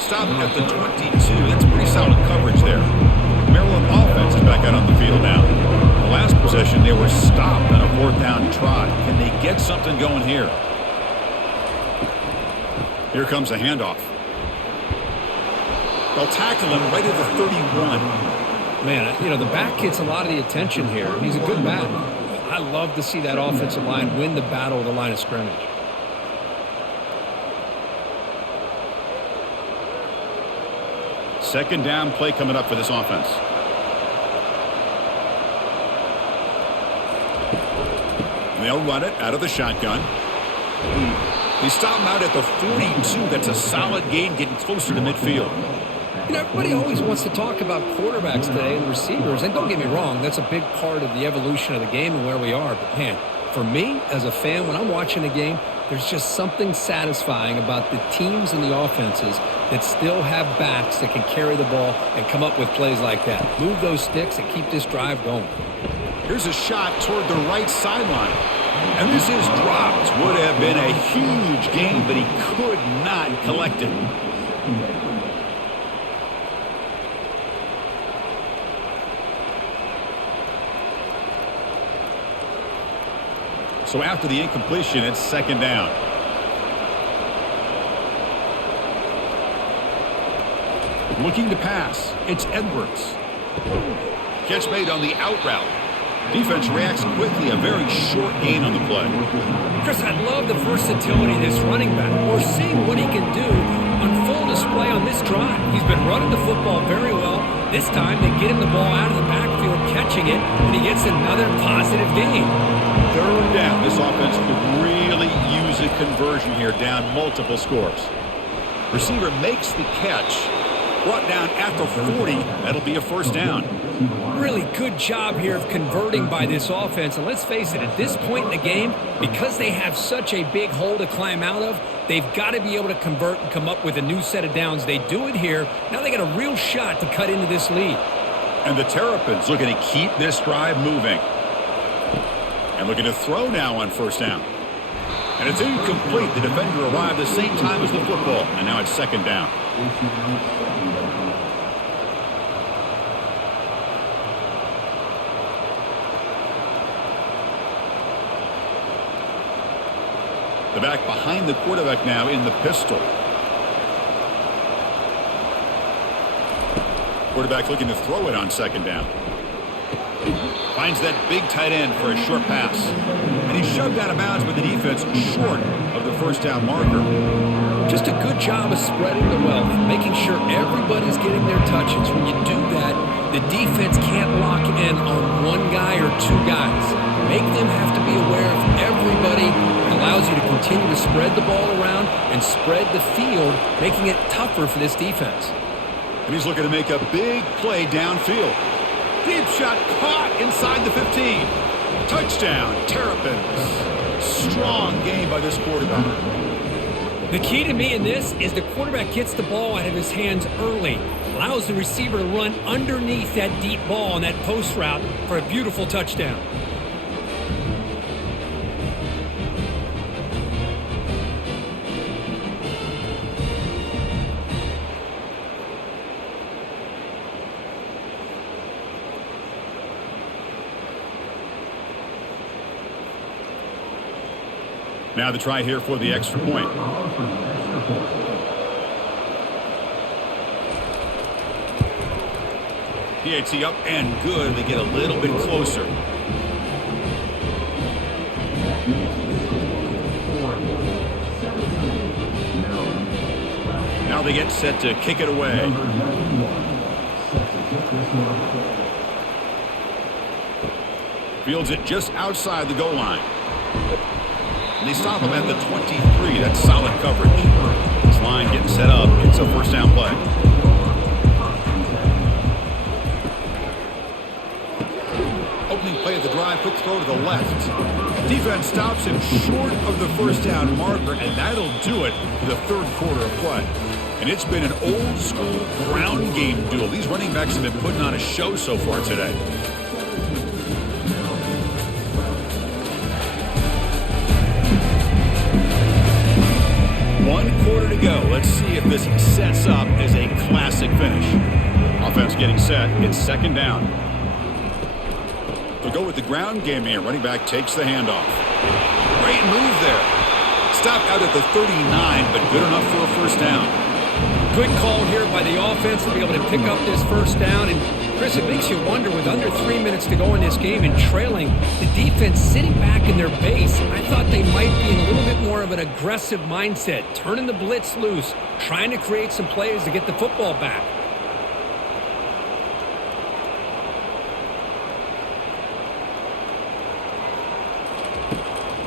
Stop at the 22. That's pretty solid coverage there. Maryland offense is back out on the field now. The last possession, they were stopped on a 4th down try. Can they get something going here? Here comes a handoff. They'll tackle him right at the 31. Man, you know, the back gets a lot of the attention here. He's a good back. I love to see that offensive line win the battle of the line of scrimmage. Second down play coming up for this offense. And they'll run it out of the shotgun. They stop him out at the 42. That's a solid gain, getting closer to midfield. You know, everybody always wants to talk about quarterbacks today and receivers, and don't get me wrong, that's a big part of the evolution of the game and where we are. But, man, for me, as a fan, when I'm watching a game, there's just something satisfying about the teams and the offenses that still have backs that can carry the ball and come up with plays like that. Move those sticks and keep this drive going. Here's a shot toward the right sideline. And this is dropped. Would have been a huge gain, but he could not collect it. So after the incompletion, it's second down. Looking to pass. It's Edwards. Catch made on the out route. Defense reacts quickly. A very short gain on the play. Chris, I love the versatility of this running back. We're seeing what he can do on full display on this drive. He's been running the football very well. This time they get him the ball out of the backfield, catching it, and he gets another positive gain. Third down. This offense could really use a conversion here, down multiple scores. Receiver makes the catch. Brought down at the 40. That'll be a first down. Really good job here of converting by this offense. And let's face it, at this point in the game, because they have such a big hole to climb out of, they've got to be able to convert and come up with a new set of downs. They do it here. Now they got a real shot to cut into this lead. And the Terrapins looking to keep this drive moving. And looking to throw now on first down. And it's incomplete. The defender arrived the same time as the football. And now it's second down. The back behind the quarterback now in the pistol. Quarterback looking to throw it on second down. Finds that big tight end for a short pass. And he's shoved out of bounds with the defense short of the first down marker. Just a good job of spreading the wealth, making sure everybody's getting their touches. When you do that, the defense can't lock in on one guy or two guys. Make them have to be aware of everybody. It allows you to continue to spread the ball around and spread the field, making it tougher for this defense. And he's looking to make a big play downfield. Deep shot caught inside the 15. Touchdown, Terrapins. Strong game by this quarterback. The key to me in this is the quarterback gets the ball out of his hands early, allows the receiver to run underneath that deep ball on that post route for a beautiful touchdown. Now the try here for the extra point. PAT up and good. They get a little bit closer. Now they get set to kick it away. Fields it just outside the goal line. And they stop him at the 23. That's solid coverage. This line getting set up. It's a first down play. Opening play of the drive. Quick throw to the left. Defense stops him short of the first down marker, and that'll do it for the third quarter of play. And it's been an old school ground game duel. These running backs have been putting on a show so far today. One quarter to go. Let's see if this sets up as a classic finish. Offense getting set. It's second down. They'll go with the ground game here. Running back takes the handoff. Great move there. Stopped out at the 39, but good enough for a first down. Good call here by the offense to be able to pick up this first down. And, Chris, it makes you wonder, with under 3 minutes to go in this game and trailing, the defense sitting back in their base, I thought they might be in a little bit more of an aggressive mindset, turning the blitz loose, trying to create some plays to get the football back.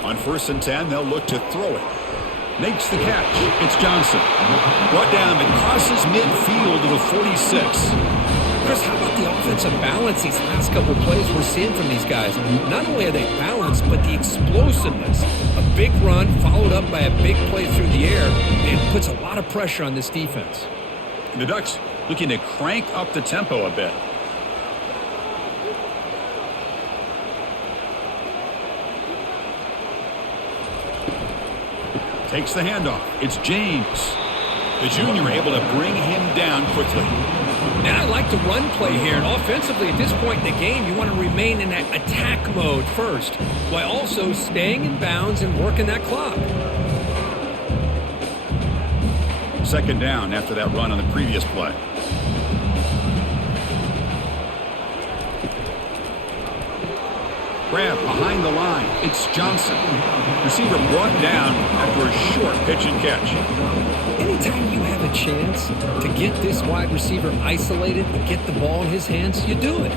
On 1st and 10, they'll look to throw it. Makes the catch. It's Johnson. Brought down and crosses midfield to the 46. Chris, how about the offensive balance these last couple plays we're seeing from these guys? Not only are they balanced, but the explosiveness. A big run followed up by a big play through the air, and puts a lot of pressure on this defense. The Ducks looking to crank up the tempo a bit. Takes the handoff. It's James. The junior able to bring him down quickly. And I like the run play here. And offensively, at this point in the game, you want to remain in that attack mode first, while also staying in bounds and working that clock. Second down after that run on the previous play. Grab behind the line. It's Johnson. Receiver brought down after a short pitch and catch. Anytime you have a chance to get this wide receiver isolated and get the ball in his hands, you do it.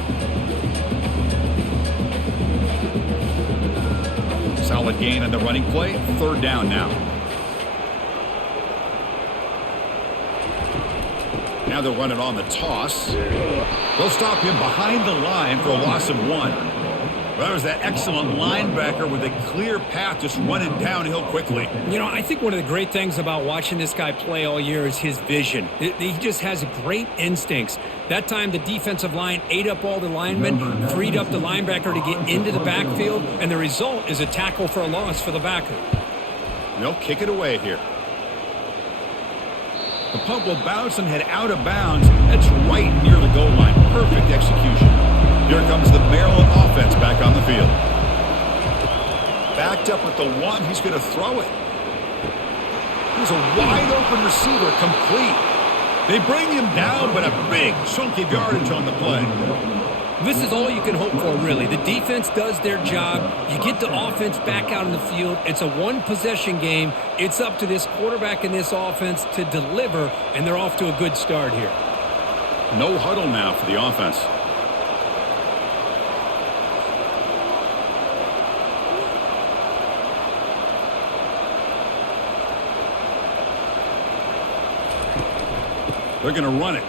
Solid gain on the running play. Third down now. Now they'll run it on the toss. They'll stop him behind the line for a loss of 1. Well, that was that excellent linebacker with a clear path just running downhill quickly. You know, I think one of the great things about watching this guy play all year is his vision. He just has great instincts. That time, the defensive line ate up all the linemen, freed up the linebacker to get into the backfield, and the result is a tackle for a loss for the backer. They'll kick it away here. The punt will bounce and head out of bounds. That's right near the goal line. Perfect execution. Here comes the Maryland offense back on the field. Backed up with the 1. He's going to throw it. Here's a wide-open receiver, complete. They bring him down, but a big chunk of yardage on the play. This is all you can hope for, really. The defense does their job. You get the offense back out on the field. It's a one-possession game. It's up to this quarterback and this offense to deliver, and they're off to a good start here. No huddle now for the offense. They're going to run it.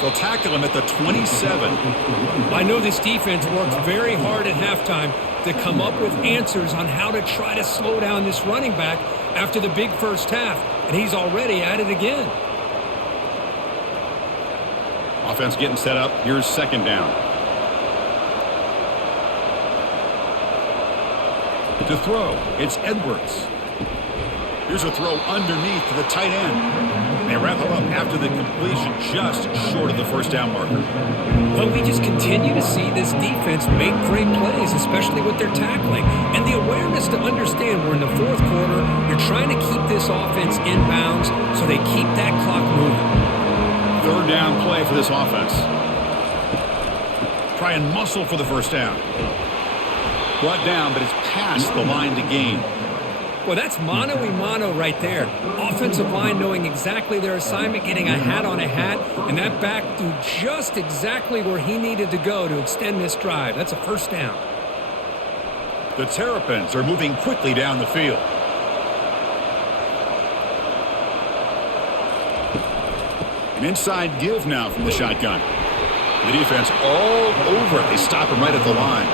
They'll tackle him at the 27. I know this defense works very hard at halftime to come up with answers on how to try to slow down this running back after the big first half, and he's already at it again. Offense getting set up. Here's second down. To throw, it's Edwards. Here's a throw underneath to the tight end. They wrap him up after the completion just short of the first down marker. Well, we just continue to see this defense make great plays, especially with their tackling. And the awareness to understand we're in the fourth quarter, you're trying to keep this offense in bounds so they keep that clock moving. Third down play for this offense. Try and muscle for the first down. Brought down, but it's past the line to gain. Well, that's mano-a-mano right there. Offensive line knowing exactly their assignment, getting a hat on a hat, and that back threw just exactly where he needed to go to extend this drive. That's a first down. The Terrapins are moving quickly down the field. An inside give now from the shotgun. The defense all over it. They stop him right at the line.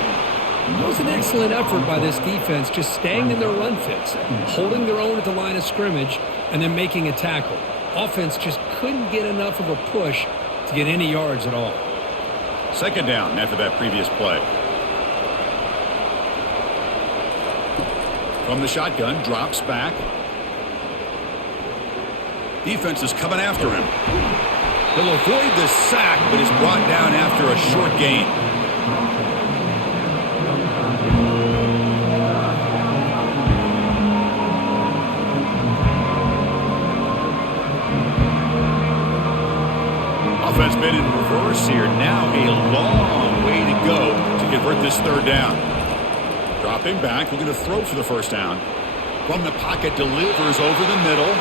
It was an excellent effort by this defense, just staying in their run fits, holding their own at the line of scrimmage, and then making a tackle. Offense just couldn't get enough of a push to get any yards at all. Second down after that previous play. From the shotgun, drops back. Defense is coming after him. He'll avoid the sack, but is brought down after a short gain. Offense been in reverse here. Now a long way to go to convert this third down. Dropping back, looking to throw for the first down. From the pocket, delivers over the middle.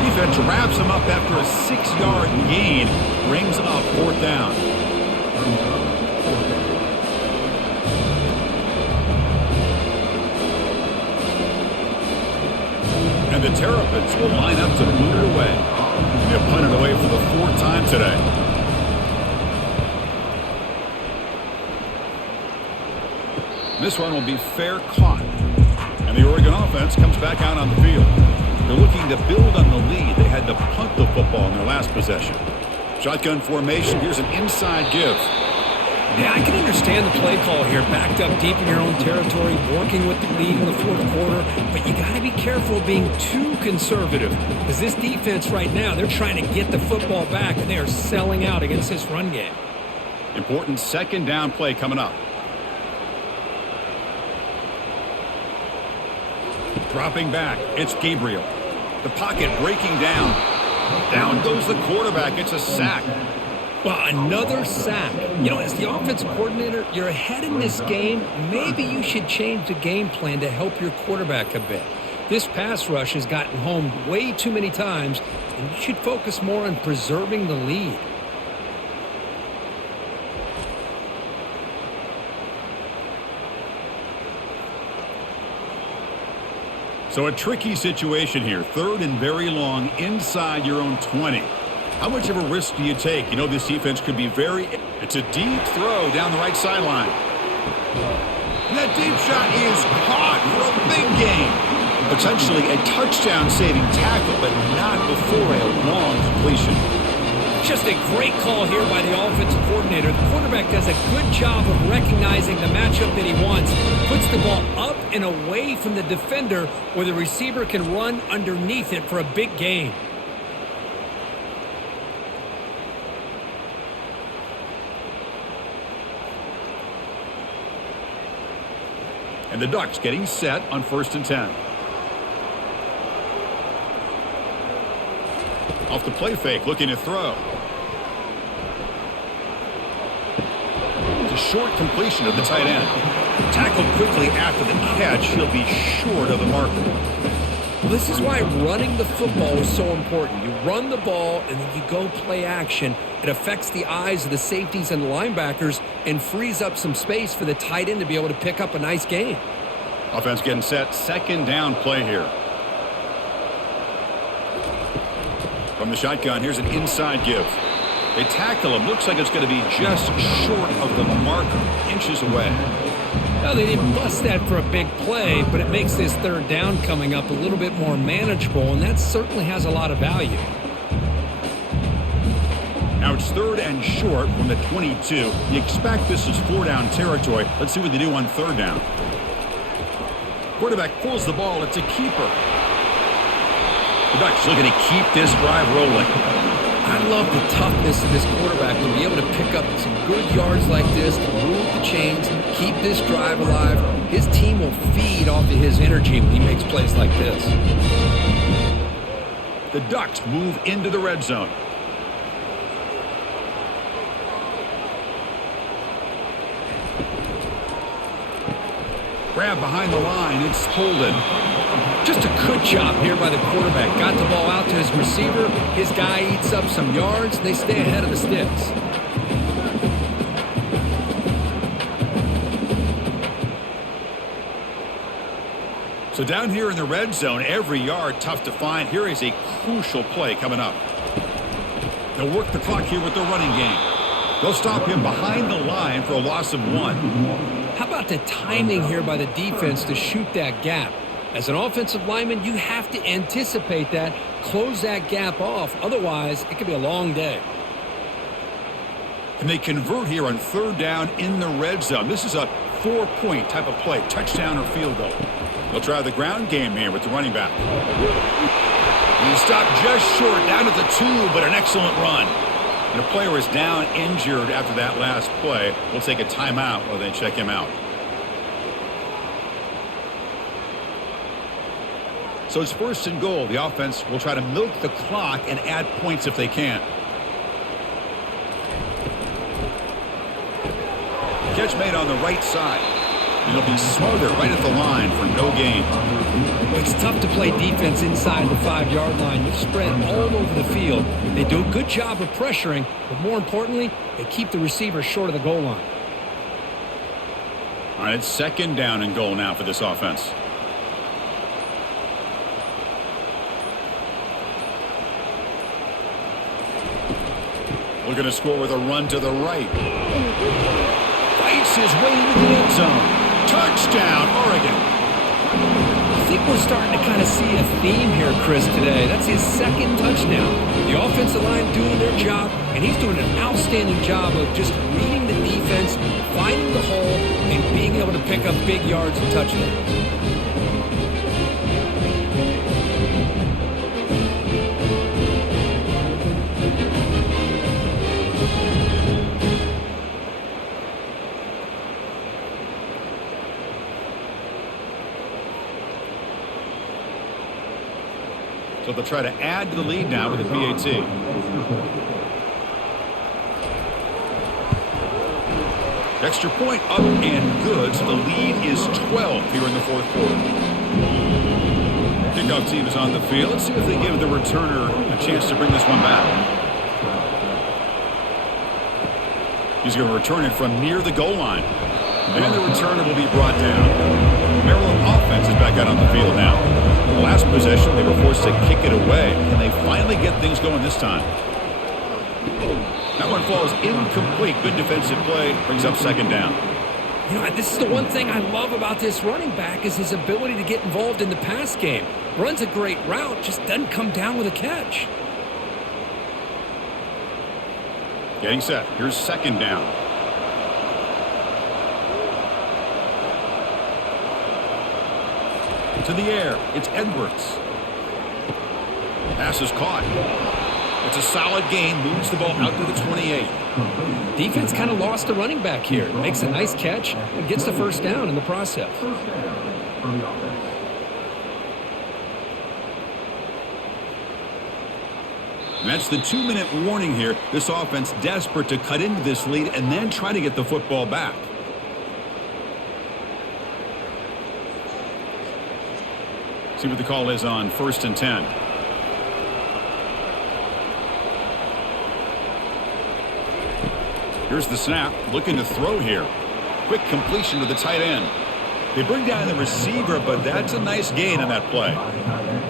Defense wraps him up after a 6-yard gain. Brings up fourth down. And the Terrapins will line up to boot it away. They'll punt it away for the fourth time today. This one will be fair caught. And the Oregon offense comes back out on the field. They're looking to build on the lead. They had to punt the football in their last possession. Shotgun formation. Here's an inside give. Yeah, I can understand the play call here. Backed up deep in your own territory, working with the lead in the fourth quarter. But you got to be careful of being too conservative. Because this defense right now, they're trying to get the football back, and they are selling out against this run game. Important second down play coming up. Dropping back, it's Gabriel. The pocket breaking down. Down goes the quarterback. It's a sack. Well, another sack. You know, as the offensive coordinator, you're ahead in this game. Maybe you should change the game plan to help your quarterback a bit. This pass rush has gotten home way too many times, and you should focus more on preserving the lead. So a tricky situation here. Third and very long inside your own 20. How much of a risk do you take? You know this defense could be very... It's a deep throw down the right sideline. And that deep shot is caught for a big gain. Potentially a touchdown-saving tackle, but not before a long completion. Just a great call here by the offensive coordinator. The quarterback does a good job of recognizing the matchup that he wants. Puts the ball up and away from the defender where the receiver can run underneath it for a big gain. And the Ducks getting set on 1st and 10. Off the play fake, looking to throw. It's a short completion of the tight end. Tackled quickly after the catch. He'll be short of the marker. Well, this is why running the football is so important. You run the ball and then you go play action. It affects the eyes of the safeties and the linebackers and frees up some space for the tight end to be able to pick up a nice gain. Offense getting set. Second down play here. From the shotgun, here's an inside give. They tackle him. Looks like it's going to be just short of the marker, inches away. Now, they didn't bust that for a big play, but it makes this third down coming up a little bit more manageable, and that certainly has a lot of value. Now it's third and short from the 22. You expect this is 4-down territory. Let's see what they do on third down. Quarterback pulls the ball. It's a keeper. The Ducks looking to keep this drive rolling. I love the toughness of this quarterback to be able to pick up some good yards like this, to move the chains, keep this drive alive. His team will feed off of his energy when he makes plays like this. The Ducks move into the red zone. Grab behind the line. It's Holden. Just a good job here by the quarterback. Got the ball out to his receiver. His guy eats up some yards. And they stay ahead of the sticks. So down here in the red zone, every yard tough to find. Here is a crucial play coming up. They'll work the clock here with their running game. They'll stop him behind the line for a loss of 1. How about the timing here by the defense to shoot that gap? As an offensive lineman, you have to anticipate that, close that gap off. Otherwise, it could be a long day. And they convert here on 3rd down in the red zone. This is a 4-point type of play, touchdown or field goal. They'll try the ground game here with the running back. He stopped just short, down to the 2, but an excellent run. And a player is down injured after that last play. We'll take a timeout while they check him out. So it's 1st and goal. The offense will try to milk the clock and add points if they can. Catch made on the right side. And it'll be smothered right at the line for no gain. Well, it's tough to play defense inside the 5-yard line. You're spread all over the field. They do a good job of pressuring, but more importantly, they keep the receiver short of the goal line. All right, it's 2nd down and goal now for this offense. Looking to score with a run to the right. Fights his way into the end zone. Touchdown, Oregon. I think we're starting to kind of see a theme here, Chris, today. That's his 2nd touchdown. The offensive line doing their job, and he's doing an outstanding job of just reading the defense, finding the hole, and being able to pick up big yards and touchdowns. So they'll try to add to the lead now with a PAT. Extra point up and good, so the lead is 12 here in the 4th quarter. Kickoff team is on the field. Let's see if they give the returner a chance to bring this one back. He's going to return it from near the goal line. And the returner will be brought down. Maryland offense is back out on the field now. The last possession, they were forced to kick it away. Can they finally get things going this time? That one falls incomplete. Good defensive play. Brings up 2nd down. You know, this is the one thing I love about this running back is his ability to get involved in the pass game. Runs a great route, just doesn't come down with a catch. Getting set. Here's 2nd down. To the air. It's Edwards. Pass is caught. It's a solid gain. Moves the ball out to the 28. Defense kind of lost the running back here. Makes a nice catch and gets the 1st down in the process. And that's the 2-minute warning here. This offense desperate to cut into this lead and then try to get the football back. See what the call is on 1st and 10. Here's the snap. Looking to throw here. Quick completion to the tight end. They bring down the receiver, but that's a nice gain on that play.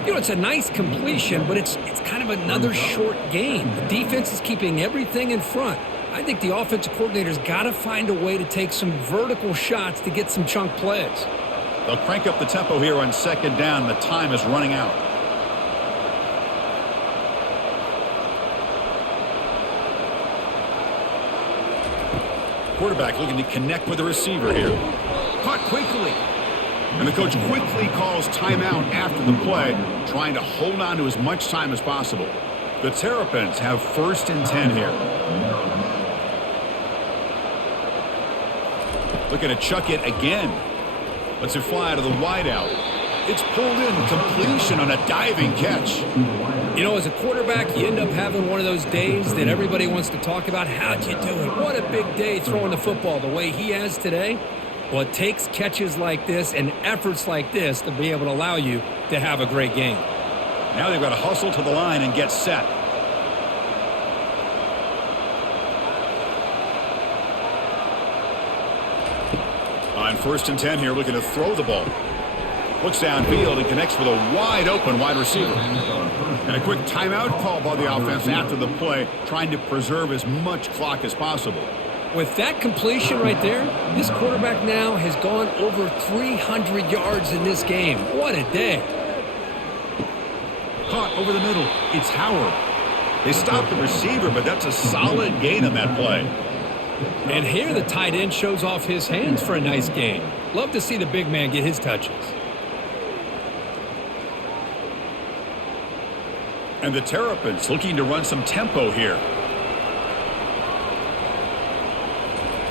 You know, it's a nice completion, but it's kind of another short gain. The defense is keeping everything in front. I think the offensive coordinator's got to find a way to take some vertical shots to get some chunk plays. They'll crank up the tempo here on 2nd down. The time is running out. Quarterback looking to connect with the receiver here. Caught quickly. And the coach quickly calls timeout after the play, trying to hold on to as much time as possible. The Terrapins have 1st and 10 here. Looking to chuck it again. Lets it fly to the wideout. It's pulled in, completion on a diving catch. You know, as a quarterback, you end up having one of those days that everybody wants to talk about. How'd you do it? What a big day throwing the football the way he has today. Well, it takes catches like this and efforts like this to be able to allow you to have a great game. Now they've got to hustle to the line and get set. On 1st and 10 here, looking to throw the ball. Looks downfield and connects with a wide-open wide receiver. And a quick timeout call by the offense after the play, trying to preserve as much clock as possible. With that completion right there, this quarterback now has gone over 300 yards in this game. What a day. Caught over the middle. It's Howard. They stopped the receiver, but that's a solid gain on that play. And here the tight end shows off his hands for a nice game. Love to see the big man get his touches. And the Terrapins looking to run some tempo here.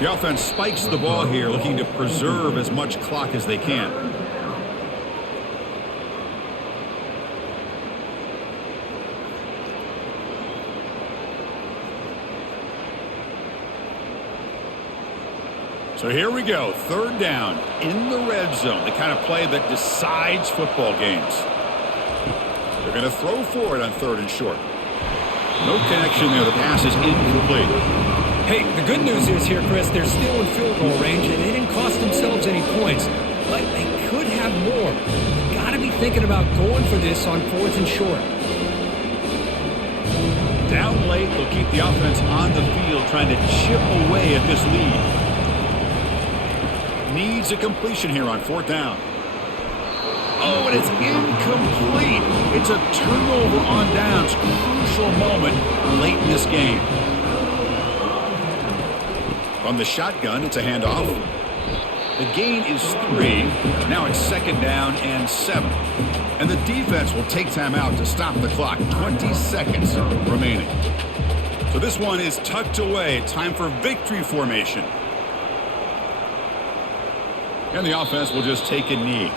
The offense spikes the ball here, looking to preserve as much clock as they can. So here we go, 3rd down in the red zone, the kind of play that decides football games. They're going to throw for it on 3rd and short. No connection there. The pass is incomplete. Hey, the good news is here, Chris, they're still in field goal range, and they didn't cost themselves any points. But they could have more. You've got to be thinking about going for this on 4th and short. Down late, they'll keep the offense on the field, trying to chip away at this lead. Needs a completion here on 4th down. Oh, and it's incomplete. It's a turnover on downs. Crucial moment late in this game. From the shotgun, it's a handoff. The gain is 3. Now it's 2nd down and 7. And the defense will take time out to stop the clock. 20 seconds remaining. So this one is tucked away. Time for victory formation. And the offense will just take a knee.